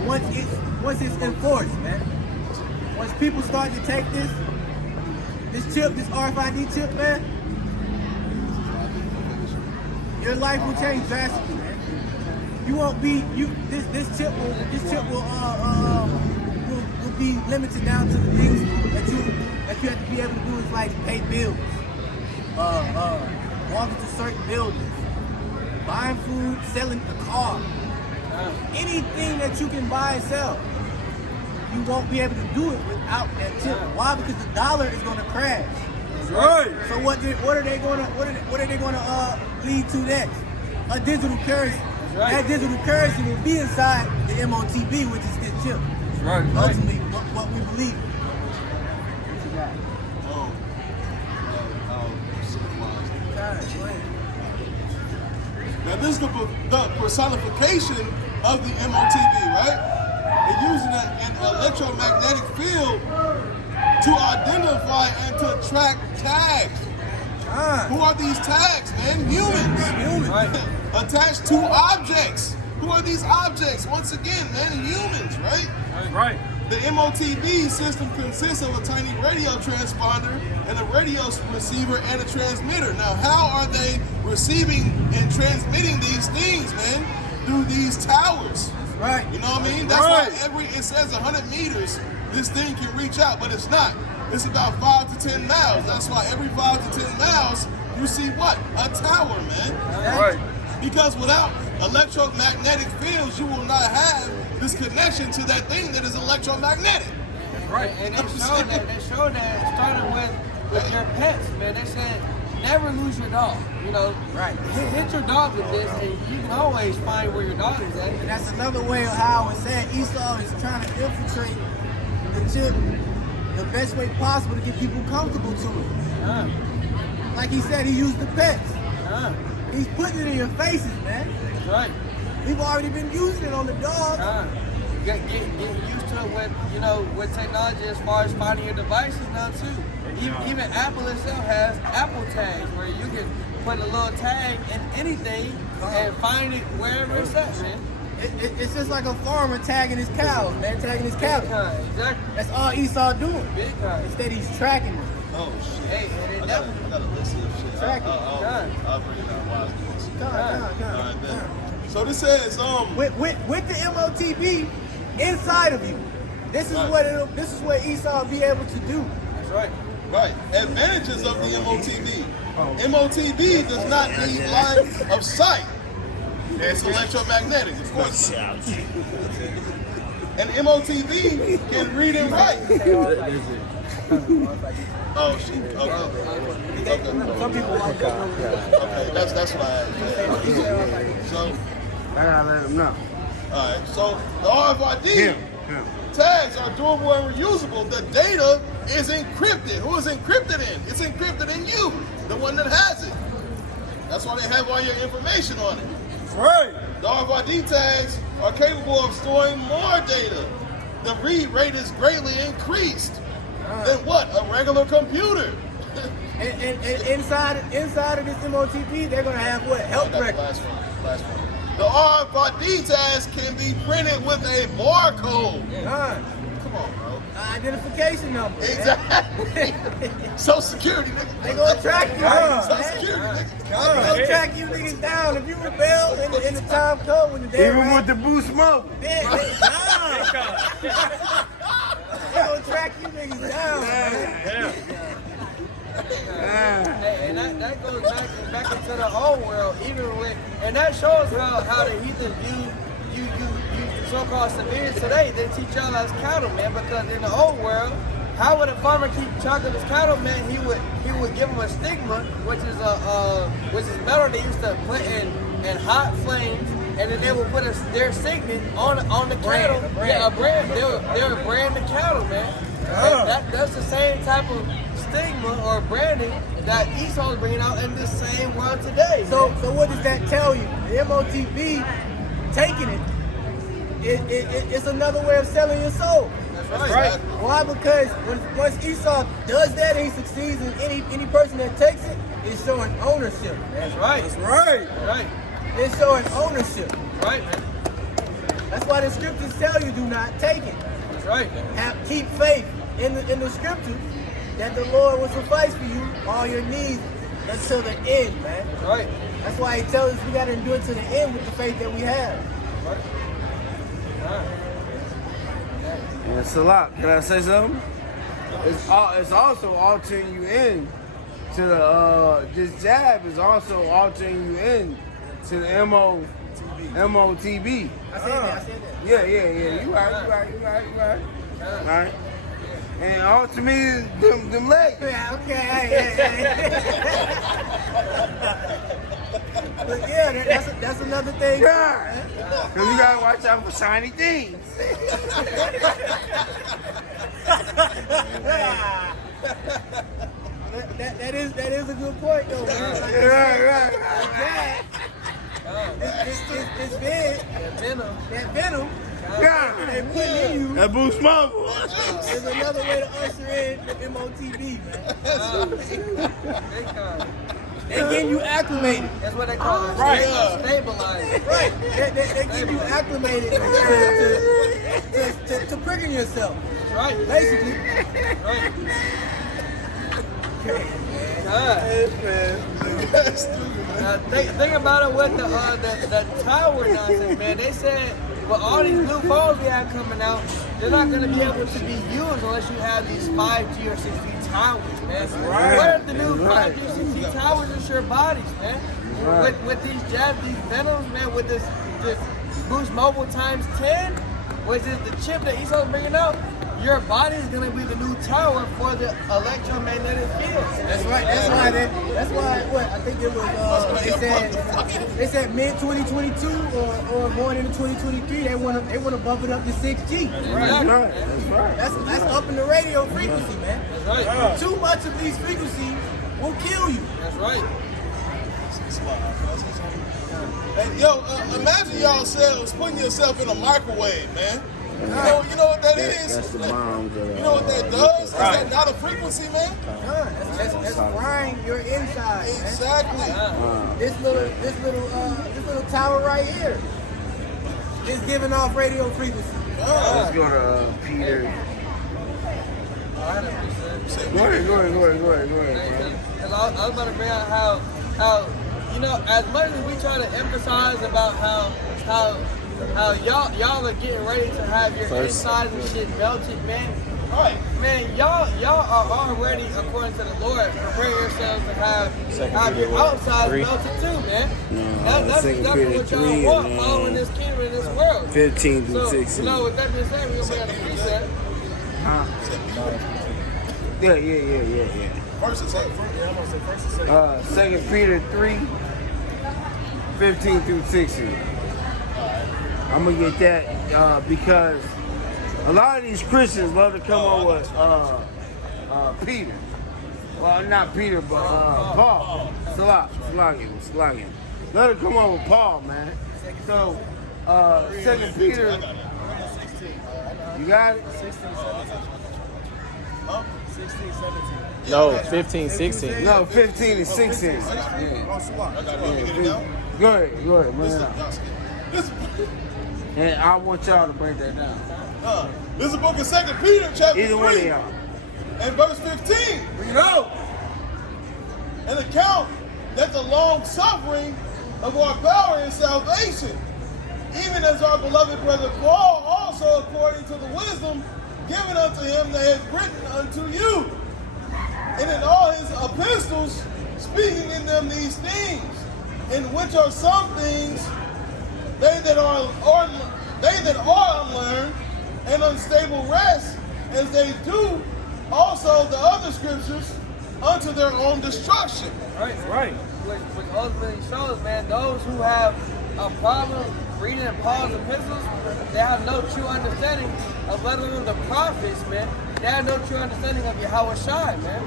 once it's enforced, man. Once people start to take this chip, this RFID chip, man, your life will change drastically, man. You won't be this chip will be limited down to the things that you have to be able to do is like pay bills, walk into certain buildings, buying food, selling a car, anything that you can buy and sell. You won't be able to do it without that tip. Why? Because the dollar is going to crash. That's right. So what are they going to lead to next? A digital currency. That digital currency will be inside the MOTB, which is this chip. That's right. Ultimately, what we believe. Now this is the personification of the MOTB, right? They're using an electromagnetic field to identify and to track tags. Who are these tags, man? Humans. Right. Attached to objects. Who are these objects? Once again, man, humans, right? Right. The MOTB system consists of a tiny radio transponder and a radio receiver and a transmitter. Now, how are they receiving and transmitting these things, man? Through these towers. Right. You know what I mean? That's why it says 100 meters, this thing can reach out, but it's not. It's about 5 to 10 miles. That's why every 5 to 10 miles, you see what? A tower, man. Right. Because without electromagnetic fields, you will not have this connection to that thing that is electromagnetic. Right. And they showed that starting with your pets, man. They said never lose your dog. You know, Right. hit your dog with this, and you can always find where your dog is at. And that's another way of how it's said Esau is trying to infiltrate the chip the best way possible to get people comfortable to it. Like he said, he used the pets. He's putting it in your faces, man. That's right. We've already been using it on the dogs. Get used to it with technology as far as finding your devices now too. Even Apple itself has Apple tags where you can put a little tag in anything and find it wherever it's at, man. It's just like a farmer tagging his cows, man, tagging his cattle. Exactly. That's all Esau doing. Big time. Instead, he's tracking them. Oh shit. Hey, and it I got a list of shit. Track it. I'll bring it out while So this says, With the MOTB inside of you, this is what Esau will be able to do. That's right. right, advantages of the MOTB. MOTB does not need line of sight. It's electromagnetic, of course. And MOTB can read and write. Oh shit. Okay. Some people like that. Okay, that's what I had. So I gotta let him know. alright, so the RFID tags are durable and reusable. The data is encrypted. Who is encrypted in? It's encrypted in you, the one that has it. That's why they have all your information on it. Right. The RFID tags are capable of storing more data. The read rate is greatly increased than what? A regular computer. And inside of this MOTB, they're gonna have what? Health records. Last one. The RFID tags can be printed with a barcode. Come on, bro. Identification number. man. Exactly. Social Security, nigga. They gonna track you. Social man. Security, nigga. They gonna track you niggas down if you rebel in the time code when the day Even with the boost smoke. they gonna track you niggas down, man. And that goes back into the old world, even with, and that shows how the heathen view you so-called civilians today. They teach y'all as cattlemen, because in the old world, how would a farmer keep track of his cattle, man? He would give them a stigma, which is metal they used to put in hot flames, and then they would put their signet on the cattle. Yeah, a brand. They would brand the cattle, man. That's the same type of stigma or branding that Esau is bringing out in this same world today. So what does that tell you? The MOTB taking it's another way of selling your soul. That's right. Why? Because once Esau does that and he succeeds, and any person that takes it is showing ownership. That's right. That's right. Right. It's showing ownership. Right, man. That's why the scriptures tell you do not take it. That's right. Keep faith in the scriptures that the Lord will suffice for you all your needs until the end, man. That's right. That's why he tells us we got to endure to the end with the faith that we have. Right. Yeah, Salah, can I say something? It's also altering you in to the this jab is also altering you in to the MOTB. I said that. Yeah. You right. Right. And all to me is them legs. Yeah, okay. But yeah, that's another thing. Yeah. Cause you gotta watch out for shiny things. That is a good point though, man. Like, Right. it's big. That venom. Yeah. They put in you. That boost mobile. There's another way to usher in the MOTB, man. They getting you acclimated. That's what they call it. Right. Stabilizing. Right. They get you acclimated to pricking yourself. Right. Basically. Right. Think about it with the tower nonsense, man. They said with all these new phones we have coming out, they're not going to be able to be used unless you have these 5G or 6G towers, man. right. Where are the new 5G, 6G towers in your bodies, man? Right. With these jabs, these venoms, man, with this Boost Mobile times 10, which is the chip that Esau's bringing out, your body is going to be the new tower for the electromagnetic field. That's right. That's why. What I think it was. They said mid 2022 or going into 2023. They want to bump it up to 6G. That's up in the radio frequency, man. That's right. Too much of these frequencies will kill you. That's right. Hey, yo, imagine yourselves putting yourself in a microwave, man. You know what that is? That's the moms. You know what that does? Is that not a frequency, man? That's frying your inside. Man. Exactly. This little tower right here is giving off radio frequency. Let's go to Peter. Go ahead. Because I was about to bring out how as much as we try to emphasize about how y'all are getting ready to have your insides and shit melted, man. Right. Man, y'all are already, according to the Lord, preparing yourselves to have your outsides melted too, man. That's exactly what y'all want, following this kingdom in this world. 15 through So, 16. with that being said, we're going to bring out the precept. Yeah. First and second. 2 Peter 3, 15 through 16. I'm gonna get that because a lot of these Christians love to come up with Peter. Well, not Peter, but Paul. Salagian. Love to come up with Paul, man. So, 2 Peter. You got it? 16, 17. No, 15, 16. No, 15 and 16. Go ahead, man. And I want y'all to break that down. This is the book of 2 Peter, chapter Either 3, one of y'all. and verse 15. Bring it out. An account that the long suffering of our power and salvation, even as our beloved brother Paul also according to the wisdom given unto him that has written unto you, and in all his epistles, speaking in them these things, in which are some things they that are unlearned and unstable rest, as they do also the other scriptures unto their own destruction. Right. Which ultimately shows, man, those who have a problem reading Paul's epistles, they have no true understanding of, let alone the prophets, man. They have no true understanding of Yahweh Shai, man,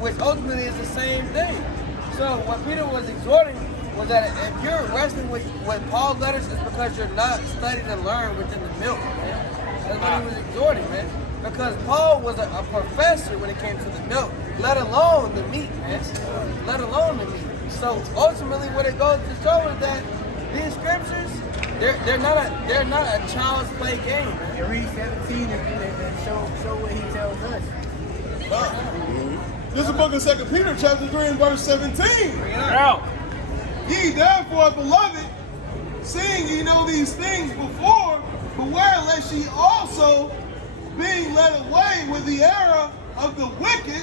which ultimately is the same thing. So what Peter was exhorting was that if you're wrestling with Paul's letters, it's because you're not studied and learned within the milk, man. That's what he was exhorting, man. Because Paul was a professor when it came to the milk, let alone the meat, man. Let alone the meat. So ultimately, what it goes to show is that these scriptures, they're not a child's play game, man. And read 17 and show what he tells us. This is the book of 2 Peter, chapter 3, and verse 17. Bring it out. Ye therefore, beloved, seeing ye know these things before, beware lest ye also, being led away with the error of the wicked,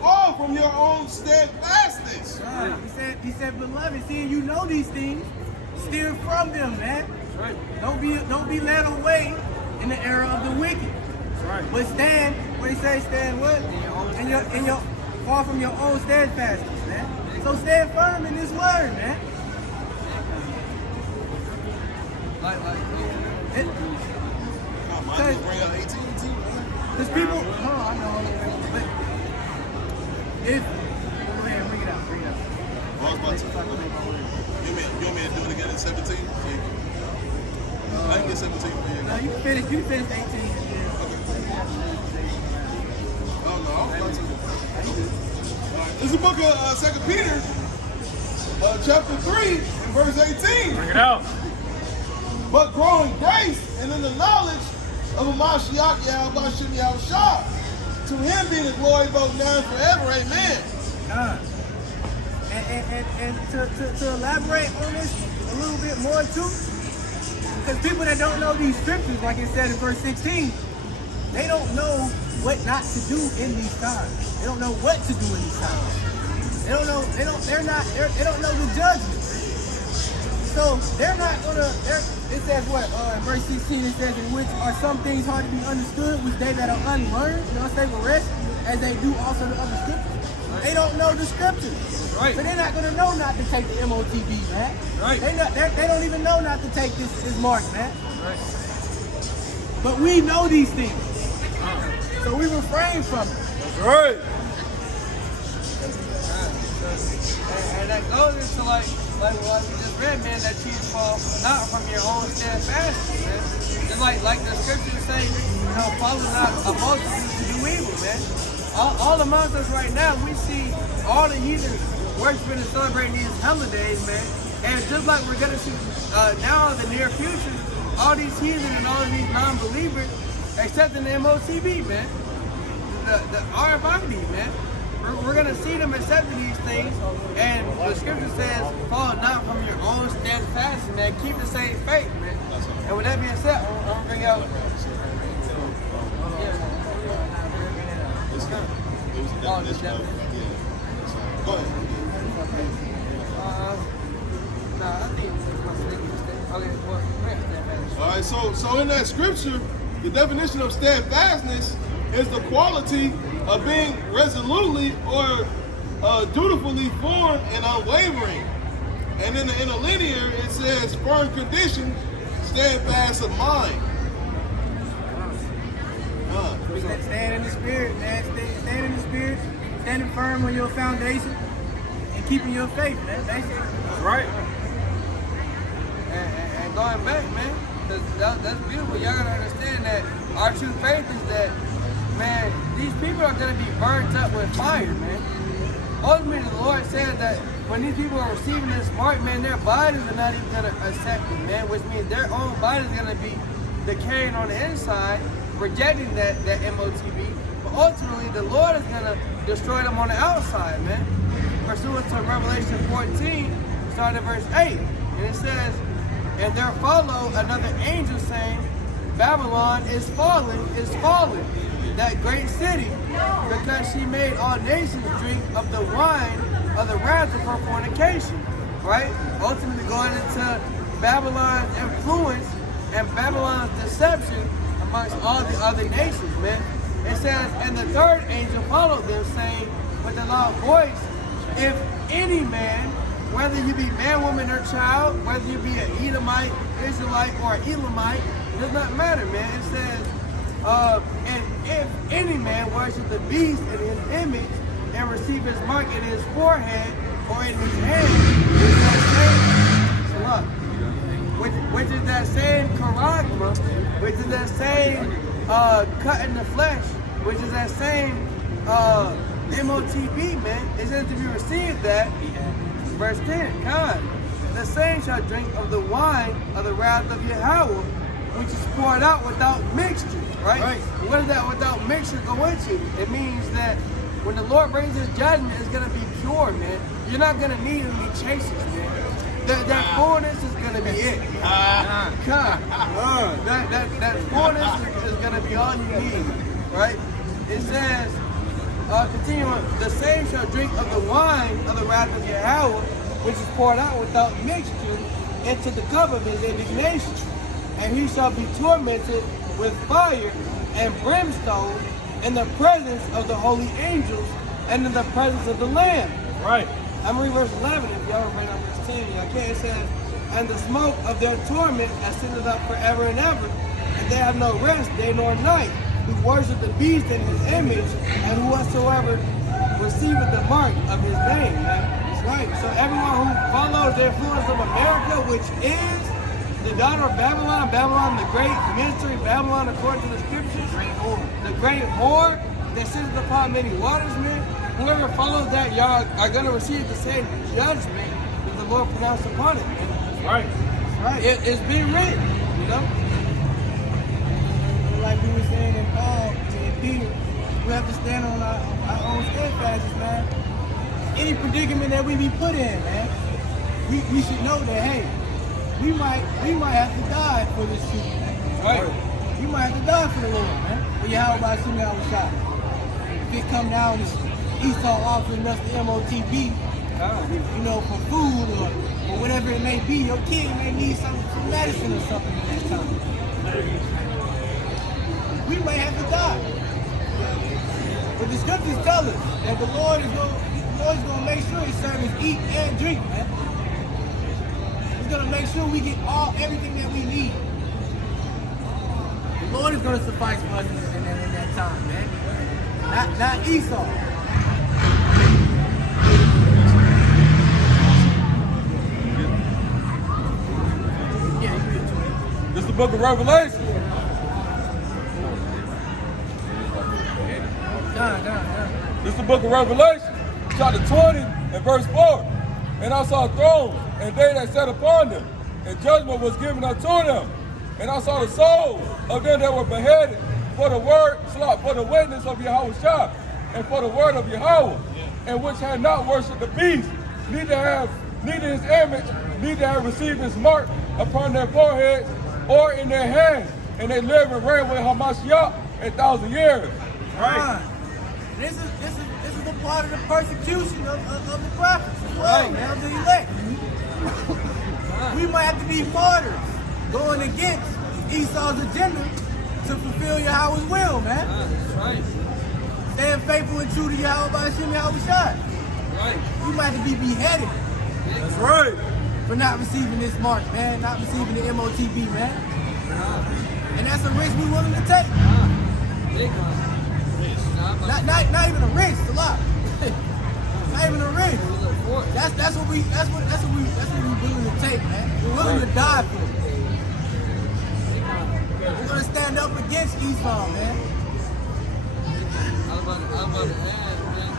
fall from your own steadfastness. He said, beloved, seeing you know these things, steer from them, man. Right. Don't be led away in the error of the wicked. Right. But stand, what he say, stand what? In your fall from your own steadfastness, man. So stand firm in this word, man. Because people, I know, but if, go ahead, bring it out. You want me to do it again in 17? I can get 17 for you. No, you finish 18. Oh, no, I'm about to. This is the book of 2 Peter, chapter 3, and verse 18. Bring it out. But grow in grace and in the knowledge of Mashiach Yahweh Yahushua. To him be the glory both now and forever. Amen. And to elaborate on this a little bit more too, because people that don't know these scriptures, like it said in verse 16, they don't know what not to do in these times. They don't know what to do in these times. They don't know. They don't know the judgment. So they're not gonna. It says what? In verse 16 it says, in which are some things hard to be understood, which they that are unlearned, you know, say will rest, as they do also the other scriptures. Right. They don't know the scriptures. Right. So they're not gonna know not to take the MOTB, man. Right. They don't even know not to take this mark, man. Right. But we know these things. So we refrain from it. That's right. And that goes into like what we just read, man, that you fall not from your own steadfastness, man. Just like the scriptures say, you know, follow not a multitude to do evil, man. All amongst us right now, we see all the heathens worshiping and celebrating these holidays, man. And just like we're gonna see now in the near future, all these heathen and all of these non-believers accepting the MOTB, man. The RFID, man. We're gonna see them accepting these things, and the scripture says, fall not from your own steadfastness, man. Keep the same faith, man. And with that being said, I'm gonna bring out. Go ahead. All right, so in that scripture, the definition of steadfastness is the quality of being resolutely or dutifully firm and unwavering. And in the interlinear, it says firm condition, steadfast of mind. Stand in the spirit, man. Stand in the spirit, standing firm on your foundation, and keeping your faith, man. Basically. That's right. And going back, man, that's beautiful. Y'all gotta understand that our true faith is that, man, these people are gonna be burnt up with fire, man. Ultimately, the Lord said that when these people are receiving this mark, man, their bodies are not even gonna accept it, man, which means their own body is gonna be decaying on the inside, rejecting that MOTB. But ultimately, the Lord is gonna destroy them on the outside, man. Pursuant to Revelation 14, starting at verse 8, and it says, and there followed another angel saying, Babylon is fallen, that great city, because she made all nations drink of the wine of the wrath of her fornication. Right? Ultimately going into Babylon's influence and Babylon's deception amongst all the other nations, man. It says, and the third angel followed them, saying with a loud voice, if any man, whether you be man, woman, or child, whether you be an Edomite, Israelite, or Elamite, it does not matter, man. It says, and if any man worship the beast in his image and receive his mark in his forehead or in his hand, which is that same charagma, which is that same cut in the flesh, which is that same MOTB, man. It says if you receive that, verse 10, God, the same shall drink of the wine of the wrath of Yahweh, which is poured out without mixture, right? What does that without mixture go into? It means that when the Lord brings his judgment, it's going to be pure, man. You're not going to need any chasers, man. That fullness is gonna be it. That fullness is gonna be all you need, right? It says, continuing, the same shall drink of the wine of the wrath of Yahweh, which is poured out without mixture into the cup of his indignation, and he shall be tormented with fire and brimstone in the presence of the holy angels and in the presence of the Lamb. Right. I'm reading verse 11 if y'all read on verse 10. Okay, it says, and the smoke of their torment ascended up forever and ever, and they have no rest day nor night, who worship the beast in his image, and whosoever receiveth the mark of his name. Man. That's right. So everyone who follows the influence of America, which is the daughter of Babylon, Babylon the great mystery, Babylon according to the scriptures, the great whore that sitteth upon many waters, man. Whoever follows that, y'all are going to receive the same judgment that the Lord pronounced upon it. Man. Right. Right. It's been written, you know? Like we were saying in Paul and Peter, we have to stand on our own steadfastness, man. Any predicament that we be put in, man, we should know that, hey, we might have to die for this truth, man. Right. We might have to die for the Lord, man. But how about shooting out a shot? If it come down to Esau offering us the MOTB, you know, for food or whatever it may be, your kid may need some medicine or something at that time. We may have to die. But the scriptures tell us that the Lord is going to make sure his servants eat and drink, man. He's going to make sure we get everything that we need. The Lord is going to suffice for us in that time, man. Not Esau. This is the book of Revelation. This is the book of Revelation, chapter 20 and verse 4. And I saw thrones, and they that sat upon them, and judgment was given unto them. And I saw the souls of them that were beheaded for the witness of Yahushua, and for the word of Yahweh, and which had not worshipped the beast, neither his image, neither have received his mark upon their foreheads or in their hands, and they live and reign with Hamashiach 1,000 years. Right. This is a part of the persecution of the prophets as well, man, of the elect. We might have to be martyrs going against Esau's agenda to fulfill Yahweh's will, man. That's right. Staying faithful and true to Yahweh by Hashem Yahushua. Right. We might have to be beheaded That's right. for not receiving this mark, man, not receiving the MOTB, man. And that's a risk we're willing to take. Big one. Not even a risk, a lot. Not even a risk. That's what we're willing to take, man. We're willing to die for it. We're gonna stand up against Esau, man. I'm about to add, man.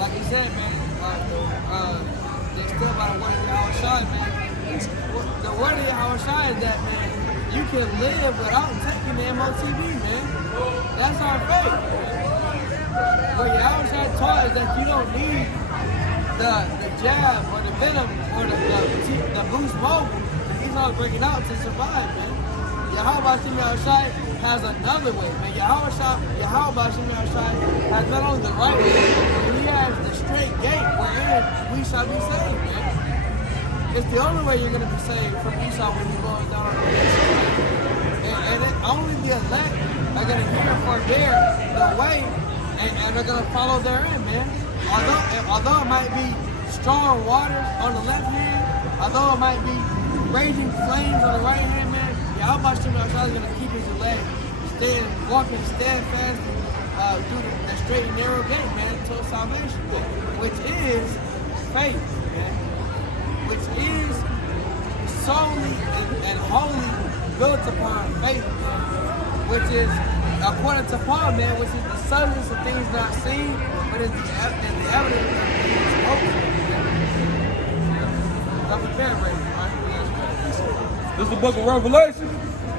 Like you said, man, they're still by the word of Yahushua, man. The word of Yahushua is that, man, you can live without taking the MOTB, man. That's our faith. What Yahushua taught is that you don't need the jab or the venom or the boost mobile. He's not breaking out to survive, man. Yahweh has another way, man. Yahweh has not only the right way, but he has the straight gate wherein we shall be saved, man. It's the only way you're going to be saved from Esau when you're going down on the and only the elect are going to hear for the way and they're going to follow therein, man. Although it might be strong waters on the left hand, although it might be raging flames on the right hand, man, Yahweh is going to keep his elect walking steadfast through the straight and narrow gate, man, until salvation, man, which is faith, man, which is solely and wholly built upon faith, which is, according to Paul, man, which is the substance of things not seen, but is the evidence of things hoped for. I'm paraphrasing, right? This is the book of Revelation,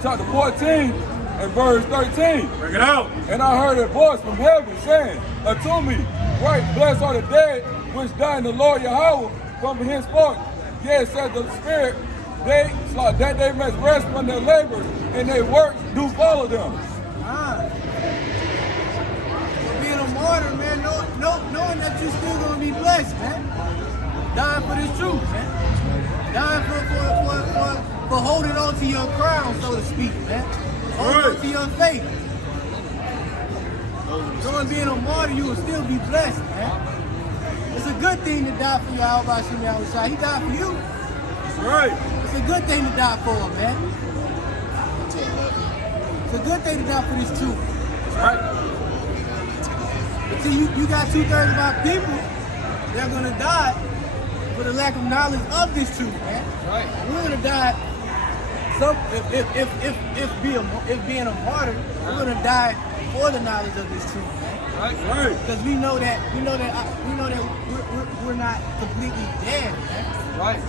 chapter 14 and verse 13. Bring it out. And I heard a voice from heaven saying unto me, right, blessed are the dead which die in the Lord Yahweh from henceforth. Yes, says the Spirit, that they must rest from their labors, and their works do follow them. So being a martyr, man, knowing that you're still gonna be blessed, man. Dying for this truth, man. Dying for holding on to your crown, so to speak, man. Holding on to your faith. Knowing being a martyr, you will still be blessed, man. It's a good thing to die for Yahweh Hashem Yahushua. He died for you. That's right. It's a good thing to die for him, man. It's a good thing to die for this truth. Right? But see, you got 2/3 of our people that are gonna die for the lack of knowledge of this truth, man. Right. We're gonna die. If being a martyr, we're gonna die for the knowledge of this truth, man. Right. Because we know that we're not completely dead, man. Right.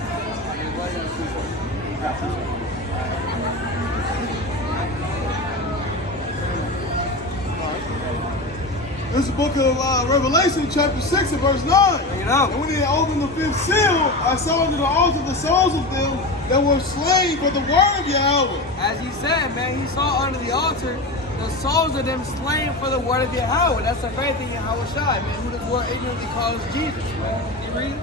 This is the book of Revelation, chapter 6 and verse 9. You know. And when they opened the fifth seal, I saw under the altar the souls of them that were slain for the word of Yahweh. As he said, man, he saw under the altar the souls of them slain for the word of Yahweh. That's the faith in Yahweh Shai, man, who the world ignorantly calls Jesus, man. You read?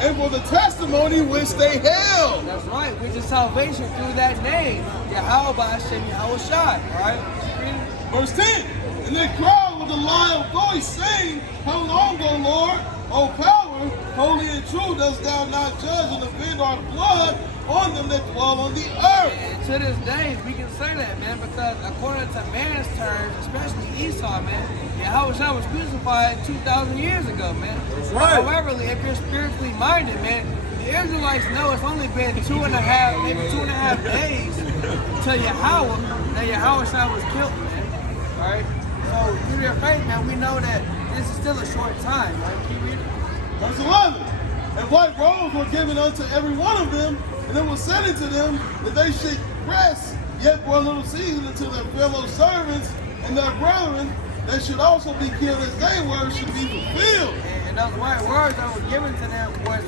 And for the testimony which they held. That's right, which is salvation through that name, Yahweh Hashem Yahweh Shai, right? Read it. Verse 10. And they cried with a loud voice, saying, How long, O Lord, O power, holy and true, dost thou not judge and avenge our blood on them that dwell on the earth? And to this day, we can say that, man, because according to man's terms, especially Esau, man, Yahweh Shai was crucified 2,000 years ago, man. right. However, if you're spiritually minded, man, the Israelites know it's only been 2.5, maybe 2.5 days to Yahweh that Yahweh Shai was killed, man. All right? So through their faith, man, we know that this is still a short time, right? Keep reading. Verse 11. And white robes were given unto every one of them, and it was said unto them that they should rest yet for a little season until their fellow servants and their brethren that should also be killed as they were should be fulfilled. And those white words that were given to them was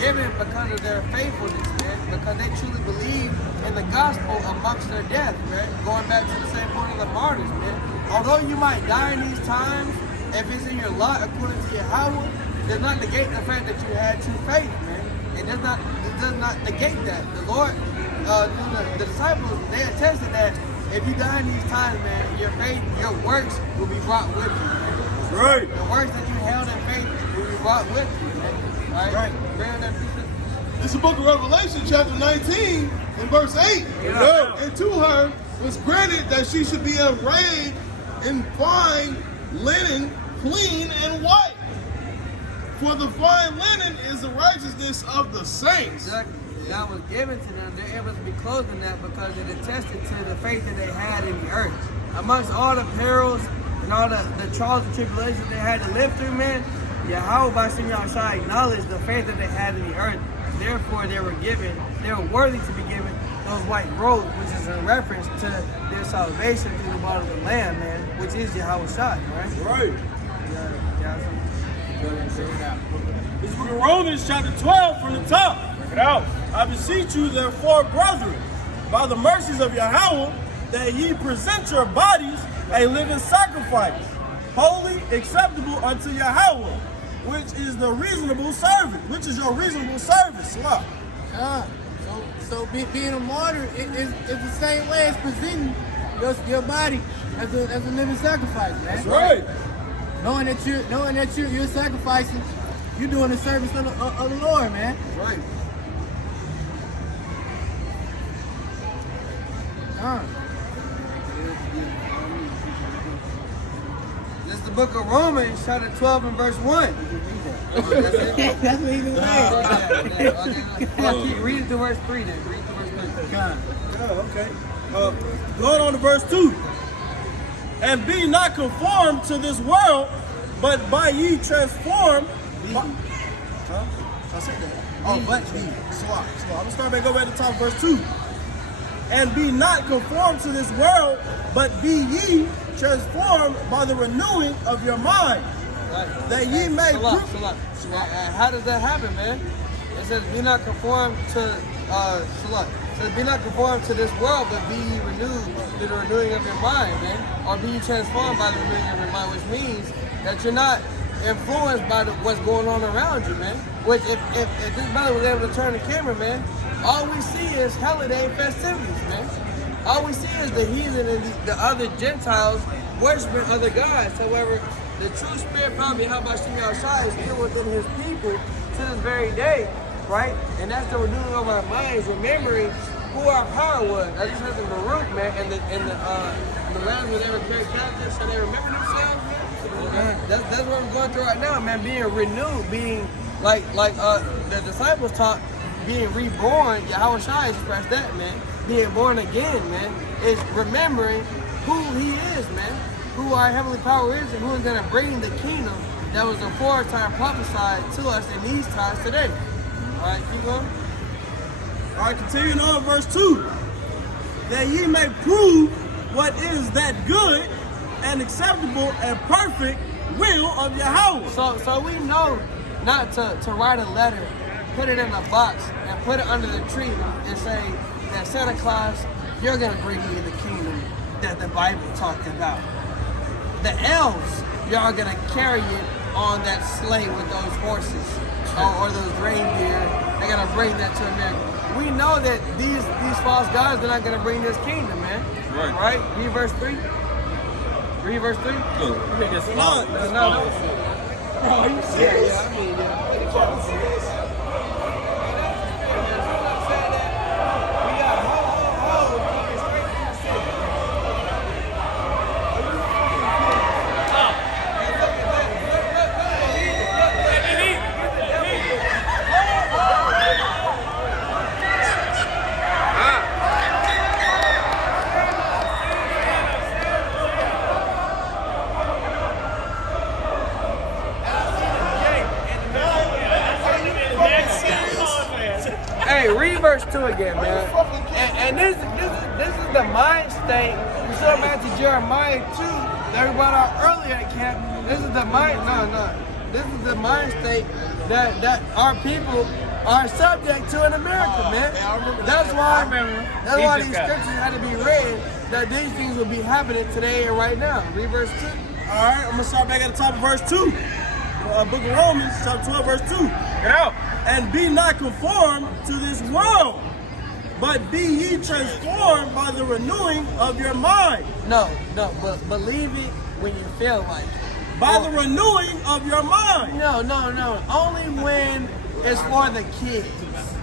given because of their faithfulness, man, because they truly believed in the gospel amongst their death, right? Going back to the same point of the martyrs, man. Although you might die in these times, if it's in your lot according to Yahweh, does not negate the fact that you had true faith, man. It does not negate that. The Lord, through the disciples, they attested that if you die in these times, man, your faith, your works will be brought with you, man. Right. The works that you held in faith will be brought with you, man. All right? Bring on that piece. This is the book of Revelation, chapter 19, and verse 8. And to her was granted that she should be arrayed in fine linen, clean and white. For the fine linen is the righteousness of the saints. Exactly. That was given to them. They're able to be clothed in that because it attested to the faith that they had in the earth. Amongst all the perils and all the trials and tribulations they had to live through, man, Yahweh Hashem Yahushua acknowledged the faith that they had in the earth. Therefore, they were worthy to be given those white robes, which is in reference to their salvation through the blood of the Lamb, man, which is Yahweh Shai, right? Right. Yeah. This book of Romans, chapter 12, from the top. Check it out. I beseech you, therefore, brethren, by the mercies of Yahweh, that ye present your bodies a living sacrifice, holy, acceptable unto Yahweh, which is the reasonable service. Which is your reasonable service, Salah. So being a martyr is the same way as presenting your body as a living sacrifice, man. That's right. Knowing that you're sacrificing, you're doing the service of the Lord, man. Right. This is the book of Romans, chapter 12 and verse 1. That's what he's doing. Keep reading to verse 3 then. Read to verse 3. Okay. Going on to verse 2. And be not conformed to this world, but by ye transformed. I said that. Oh, but be. Slow. I'm going to start back, go back to the top of verse 2. And be not conformed to this world, but be ye transformed by the renewing of your mind, Right. that ye may prove. How does that happen, man? It says, be not conformed to Salah. It says, be not conformed to this world, but be ye renewed through the renewing of your mind, man. Or be ye transformed by the renewing of your mind, which means that you're not influenced by what's going on around you, man. Which if this brother was able to turn the camera, man, all we see is holiday festivities, man. All we see is the heathen and the other Gentiles worshiping other gods. However, the true spirit probably how about Shem Yahushua is still within his people to this very day, right? And that's the renewing of our minds, remembering who our power was. I just heard the Baruch, man, and the lands where they were carried captive, so they remember themselves, man. That's what I'm going through right now, man. Being renewed, being like the disciples taught, being reborn. Yahushua expressed that, man. Being born again, man, is remembering who he is, man. Who our heavenly power is and who is going to bring the kingdom that was aforetime prophesied to us in these times today. All right, keep going. All right, continuing on verse 2. That ye may prove what is that good and acceptable and perfect will of Yahweh. So we know not to write a letter, put it in a box, and put it under the tree and say that Santa Claus, you're going to bring me the kingdom that the Bible talked about. The elves, y'all gonna carry it on that sleigh with those horses or those reindeer. They're gonna bring that to America. We know that these false gods are not gonna bring this kingdom, man. Right? Read verse 3. Read verse 3. No. Are you serious? Yeah, I mean, yeah. Hey, read verse 2 again, man. And this is the mind state. We saw back to Jeremiah 2 that we brought out earlier at camp. This is the mind, This is the mind state that our people are subject to in America, man. That's why these scriptures had to be read, that these things will be happening today and right now. Read verse 2. All right, I'm going to start back at the top of verse 2. Book of Romans, chapter 12, verse 2. Get out. And be not conformed to this world, but be ye transformed by the renewing of your mind. No, but believe it when you feel like it. By the renewing of your mind. No. Only when it's for the kids.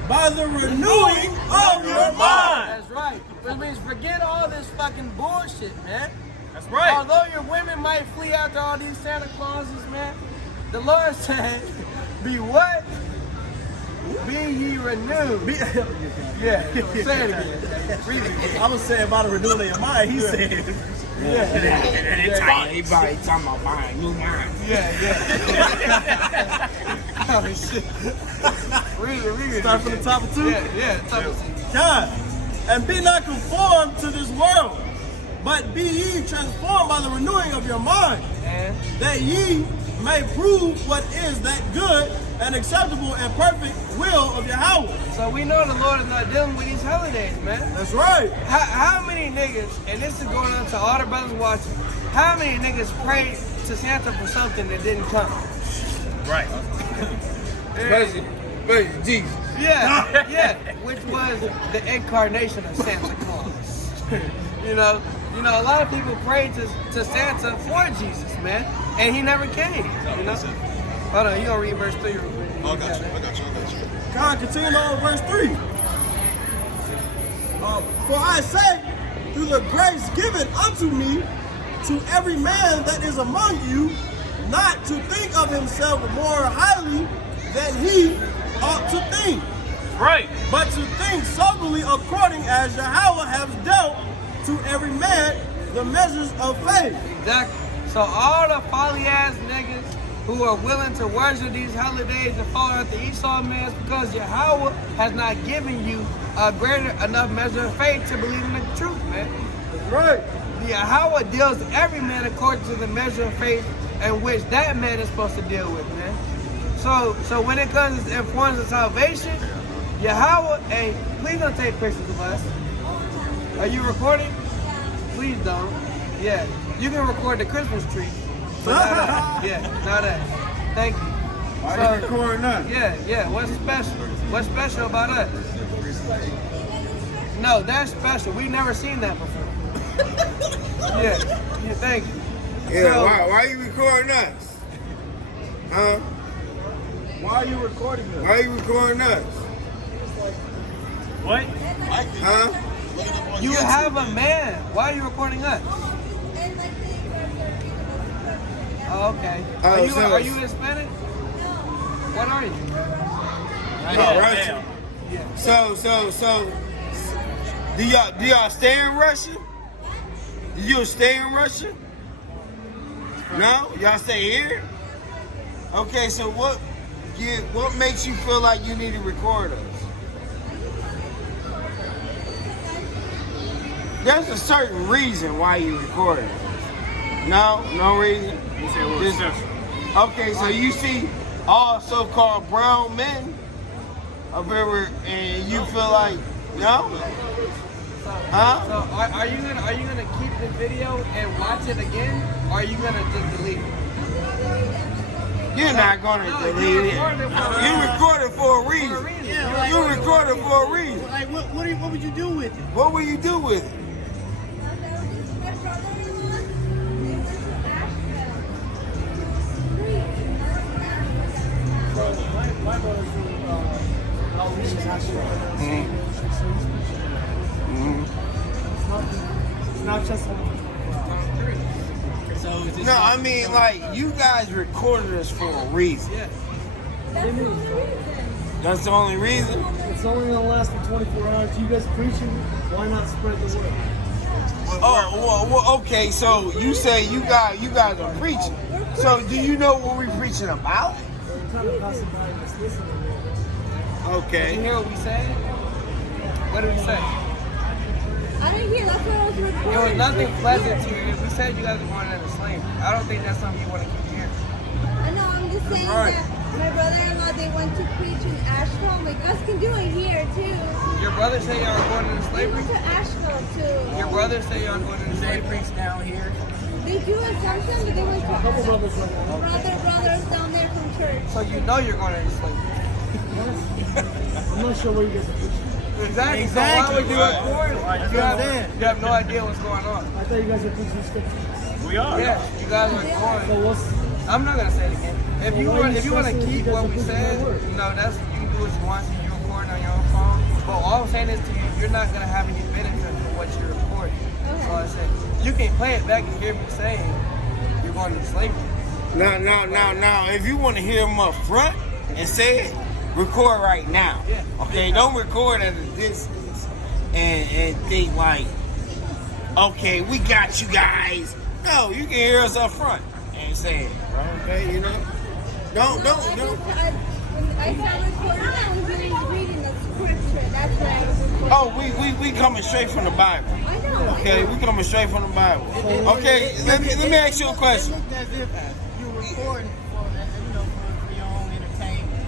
By the renewing of your mind. That's right. Which means forget all this fucking bullshit, man. That's right. Although your women might flee after all these Santa Clauses, man, the Lord said, be what? Be ye renewed. Yeah, say it again. Read it again. I was saying by the renewing of your mind. He said, Everybody talking about mine, new mind. Oh, shit. Read it. Start from the top of 2? Yeah, top of 2. God, and be not conformed to this world, but be ye transformed by the renewing of your mind, And that ye may prove what is that good and acceptable and perfect will of Yahweh. so we know the Lord is not dealing with these holidays, man. That's right. How many niggas, and this is going on to all the brothers watching, how many niggas prayed to Santa for something that didn't come? Right. Especially Jesus. Yeah, which was the incarnation of Santa Claus. You know, a lot of people prayed to Santa for Jesus, man, and he never came. You know? Hold on, you gonna read verse 3 real quick. I got you. God, continue on verse 3. For I say, through the grace given unto me, to every man that is among you, not to think of himself more highly than he ought to think. Right. But to think soberly according as Yahweh has dealt to every man the measures of faith. Exactly. So all the folly ass niggas who are willing to worship these holidays and fall after Esau, man, it's because Yahweh has not given you a greater enough measure of faith to believe in the truth, man. That's right. Yahweh deals with every man according to the measure of faith in which that man is supposed to deal with, man. So when it comes to forms of salvation, Yahweh, hey, please don't take pictures of us. Are you recording? Please don't. Yeah, you can record the Christmas tree. But not that. Yeah, not that. Thank you. Why you recording us? Yeah. What's special? What's special about us? No, that's special. We've never seen that before. Yeah, thank you. Yeah, So- why you recording us? Huh? Why are you recording this? Why you recording us? What? Huh? You have a man. Why are you recording us? Oh, okay. Oh, Are you Hispanic? What are you? Oh, Russian. So, do y'all stay in Russia? Do you stay in Russia? No? Y'all stay here? Okay, so what makes you feel like you need to record us? There's a certain reason why you record us. No reason? You said what was special? Okay, so you see all so-called brown men up here, and you feel like, no? Huh? So are you gonna keep the video and watch it again, or are you gonna just delete it? You're not gonna delete it. You recorded for a reason. You recorded for a reason. Like, what would you do with it? What will you do with it? My brother's outreach is actually it's not just So is this No, I mean, like, you guys recorded us for a reason. what do you mean? That's the only reason? It's only gonna last for 24 hours. You guys preaching, why not spread the word? Oh, well, okay, so you say you guys are preaching. So do you know what we're preaching about? We're kind of passing by and just listening. Did you Okay. hear what we said? What did we say? I didn't hear. That's what I was recording. It was nothing pleasant to you. We said you guys were going into slavery. I don't think that's something you want to keep hearing. I know. I'm just saying Right. that my brother-in-law, they went to preach in Asheville. I'm like, us can do it here too. Your brother say y'all are going into They slavery? went to Asheville too. Your brother say y'all going into they slavery? preach down here? They do it sometimes, but they went to A couple brothers like brothers down there from church. So you know you're going into slavery. I'm not sure where you guys are preaching. Exactly. So why would you Right. record it? Right. You have no idea what's going on. I thought you guys were preaching scripture. We are. Yeah, you guys are So going. what's I'm not gonna say it again. If you Well, why want, you if you want to stressing keep you guys what are we preaching said, my word? that's you can do what you want. You record on your own phone. But all I'm saying is to you, you're not gonna have any benefit from what you're recording. That's all I'm saying. You can play it back and hear me saying you're going to slavery. Now, if you want to hear them up front and say it, record right now. Yeah. Okay, don't record at a distance and think like, okay, we got you guys. No, you can hear us up front and say it. Okay, you know? Don't. When I started recording, I was reading the scripture. That's what I was recording. Oh, we coming straight from the Bible. I know. Okay, we coming straight from the Bible. Okay, let me ask you a question. It looked as if you were recording for your own entertainment.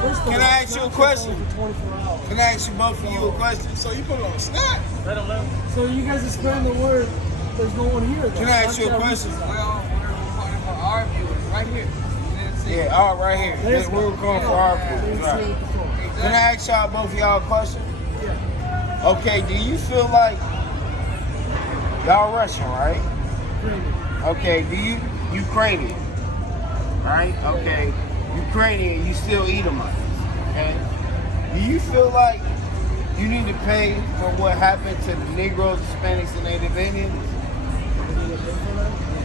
First of Can all, I it's ask you a not question? just only for 24 hours. Can I ask you both of you a question? So you put it on Snap? So you guys are spreading the word. There's no one here. Can I ask you a question? We're recording for our viewers right here. You didn't see it. Yeah, all right here. Let's We're go. going for our food. Let's Right. see what the phone. Can I ask y'all both of y'all a question? Okay, do you feel like y'all Russian, right? Okay, do you Ukrainian? Right? Okay. Ukrainian, you still Edomites. Okay? Do you feel like you need to pay for what happened to the Negroes, Hispanics, and Native Indians?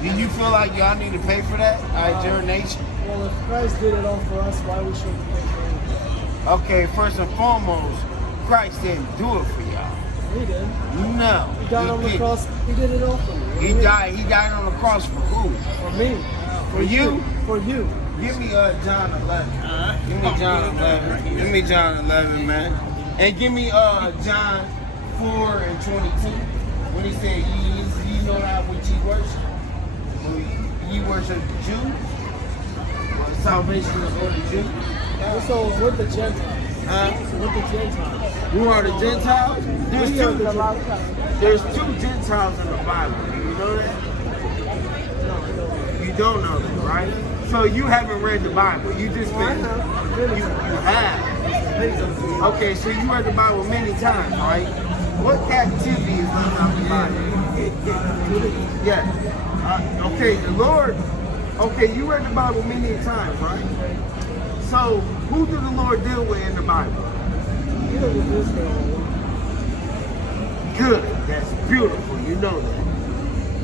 Do you feel like y'all need to pay for that as your nation? Well, if Christ did it all for us, why we shouldn't pay for it? Okay, first and foremost, Christ didn't do it for y'all. He did. No. He died on the didn't. cross. He did it all for me. He died on the cross for who? For me. For you? For you. Give me John 11. Give me John 11. Give me John 11, man. And give me John 4 and 22. When he said, ye know not which ye worship. Well, ye worship the Jews. Well, it salvation is for the Jew. So with the Gentiles. With the Gentiles. Who are the Gentiles? We are the Gentiles. There's two Gentiles in the Bible. Do you know that? You don't know that, right? So you haven't read the Bible. You just been. You have. Okay, so you read the Bible many times, right? What captivity is left out of the Bible? Yeah. Okay, the Lord. Okay, you read the Bible many times, right? So who did the Lord deal with in the Bible? Good. That's beautiful. You know that.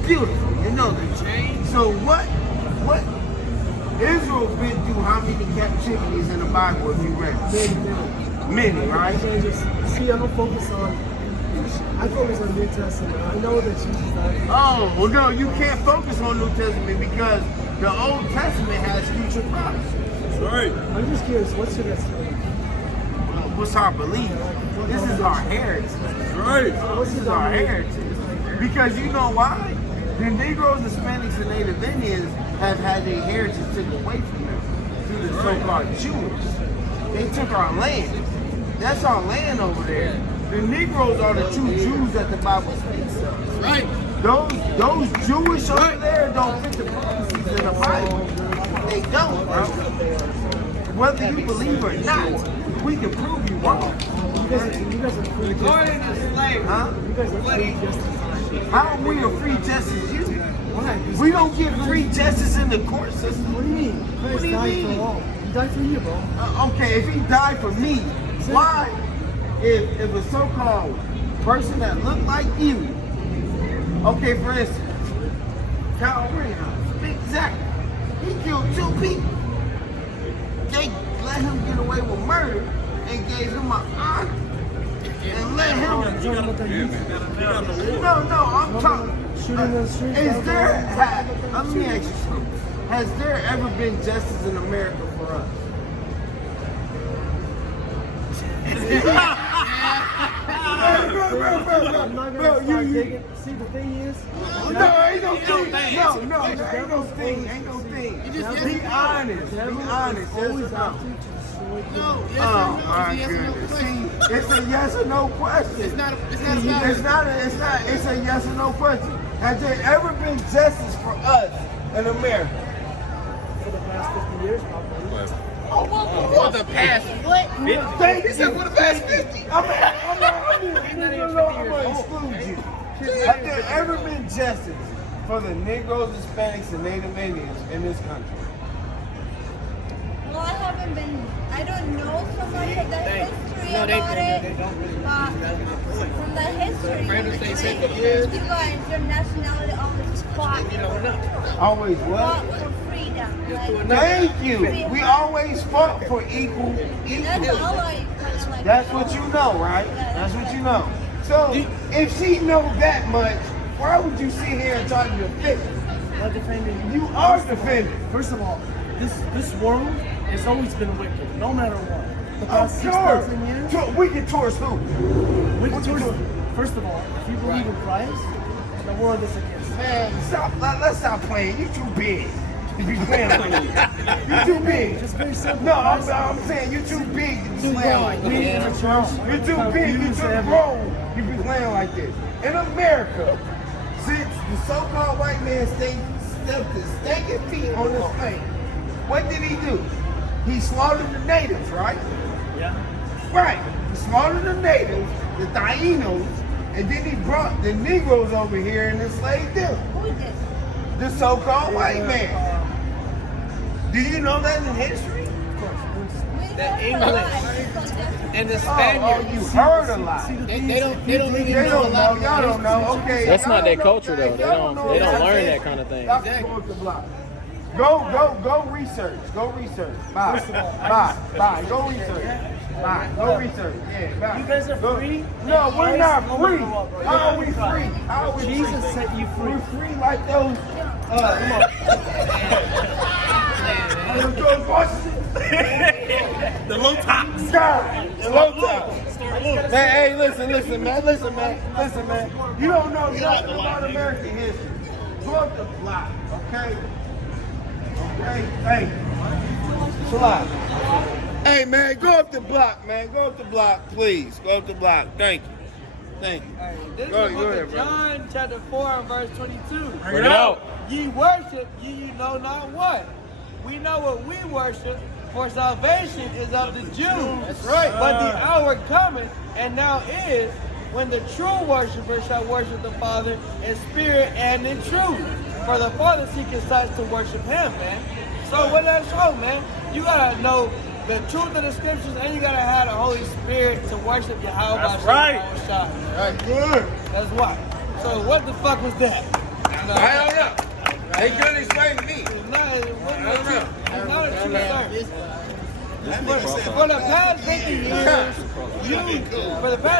Beautiful. You know that. So what Israel been through how many captivities in the Bible if you read? Many, right? See, I don't focus on. I focus on New Testament. I know that Jesus died. Oh, well, no, you can't focus on New Testament because the Old Testament has future prophecies. Right. I'm just curious, what's your estimate? What's our belief? This is our heritage. Right. This is our heritage. Because you know why? The Negroes, Hispanics, and Native Indians have had their heritage taken away from them through the so-called Jews. They took our land. That's our land over there. The Negroes are the true Jews that the Bible speaks of. Right. Those Jewish over there don't fit the prophecies in the Bible. They don't, bro. Whether you believe or not, we can prove you wrong. You guys are free justice. Huh? You guys are free justice. How are we a free just as you? Why? We don't get free justice in the court system. What do you mean? What do you mean? For all. He died for you, bro. Okay, if he died for me, why? If a so-called person that looked like you, okay, for instance, Kyle Rittenhouse, exactly, he killed 2 people. They let him get away with murder and gave him an honor and let him. No, I'm talking. Shooting in the street. Let me ask you something. Has there ever been justice in America for us? I'm not gonna start digging. See, the thing is, No, ain't no thing. Ain't no thing. Be honest. Be honest. always Yes or out no? to destroy people. No, yes, Oh my sir. goodness. See, it's a yes or no question. It's not about It's a yes or no question. Has there ever been justice for us in America? For the past 50 years, probably. for the past what? Thank you. For the past 50. I'm gonna exclude you. Have there ever been justice for the Negroes, Hispanics, and Native Indians in this country? Well, I haven't been. I don't know so much of the history No, about it. they don't really. From the history, people are internationality always fought. Always what? Fought for freedom. Like, Thank you. We always fought for equal. that's all I kind of like. That's what you know, right? That's what you know. So if she knows that much, why would you sit here and try to defend it? Not defending. You are defending. First of all, this world has always been wicked, no matter what. The past Of 6,000 years, course. Wicked towards who? wicked towards. First of all, if you believe in Christ, the world is against you. Man, stop. Let's stop playing. You too big. You be playing like that. You too big. Just very simple. No, I'm saying you too big to be playing like We in that. the church. You're too big. You're too grown. You be playing like this. In America, since the so-called white man stepped his stinking feet on this thing, what did he do? He slaughtered the natives, right? Yeah. Right. He slaughtered the natives, the Tainos, and then he brought the Negroes over here and enslaved them. Who did? The so-called white man. Do you know that in history? The English and the Oh, Spaniards. you heard a lot. They don't really They know a don't lot know. Y'all don't know. Okay. That's y'all not their don't know. culture, though. They Y'all don't know learn that. that kind of thing. Y'all can smoke the block. Go research. Go research. Bye. Bye. Go research. Bye. Go research. Yeah, bye. You guys are free? No, we're not Christ, free. no matter what, bro. How are we free? How are we free? Jesus set you free. We're free like those. George Washington. The low tops. God, the low top. Man, hey, listen, man. You don't know nothing about American history. Go up the block, okay? Okay? Hey. Salah. Hey, man, go up the block, man. Go up the block, please. Go up the block. Thank you. Thank you. Hey, this Go is the book ahead, of brother. John, chapter 4, and verse 22. Bring it out. Ye worship, ye know not what. We know what we worship, for salvation is of the Jews. That's right. But the hour cometh, and now is, when the true worshippers shall worship the Father in spirit and in truth. For the Father seeketh such to worship him, man. So what that show, man? You gotta know the truth of the scriptures, and you gotta have the Holy Spirit to worship Yahweh. That's right. Right, good. That's why. So what the fuck was that? I don't know. They couldn't explain to me. It's not, it wasn't I don't know. It's not a true Man, service. For the past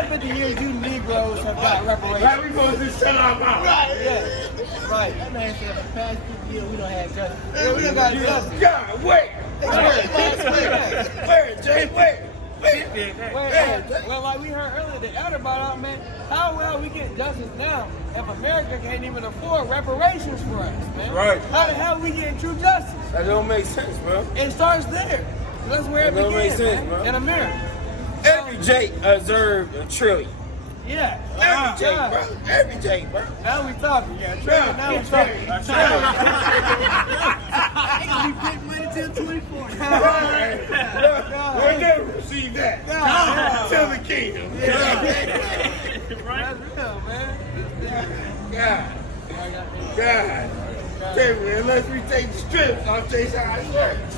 50 years, you Negroes have got reparations. Right, we supposed to shut our mouth. Yeah, right. that man said for the past 50 years we don't have justice. Yeah, we don't got justice. God, wait. Wait, Jay, wait. Well, like we heard earlier, the elder brought out, man, how well we get justice now if America can't even afford reparations for us, man? Right. How the hell we getting true justice? That don't make sense, bro. It starts there. That's where it That don't make begins, sense, man, bro. in America. Every Jake deserved $1 trillion. Yeah. Every Jake, bro. Every Jake, bro. Now we talking. Yeah, Yeah. now we talking. We put money till 2040. We'll never receive that. Tell the kingdom. That's real, man. God. God. Tell me, unless we take the strips, I'll tell you how it works.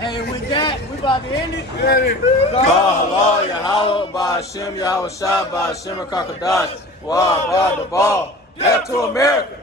Hey, with that, we about to end it. Allah, Yahweh, Ba'ashem, Yahweh Shah, Ba'ashem, Kakadash, Wa, Ba, the ball. Death to America.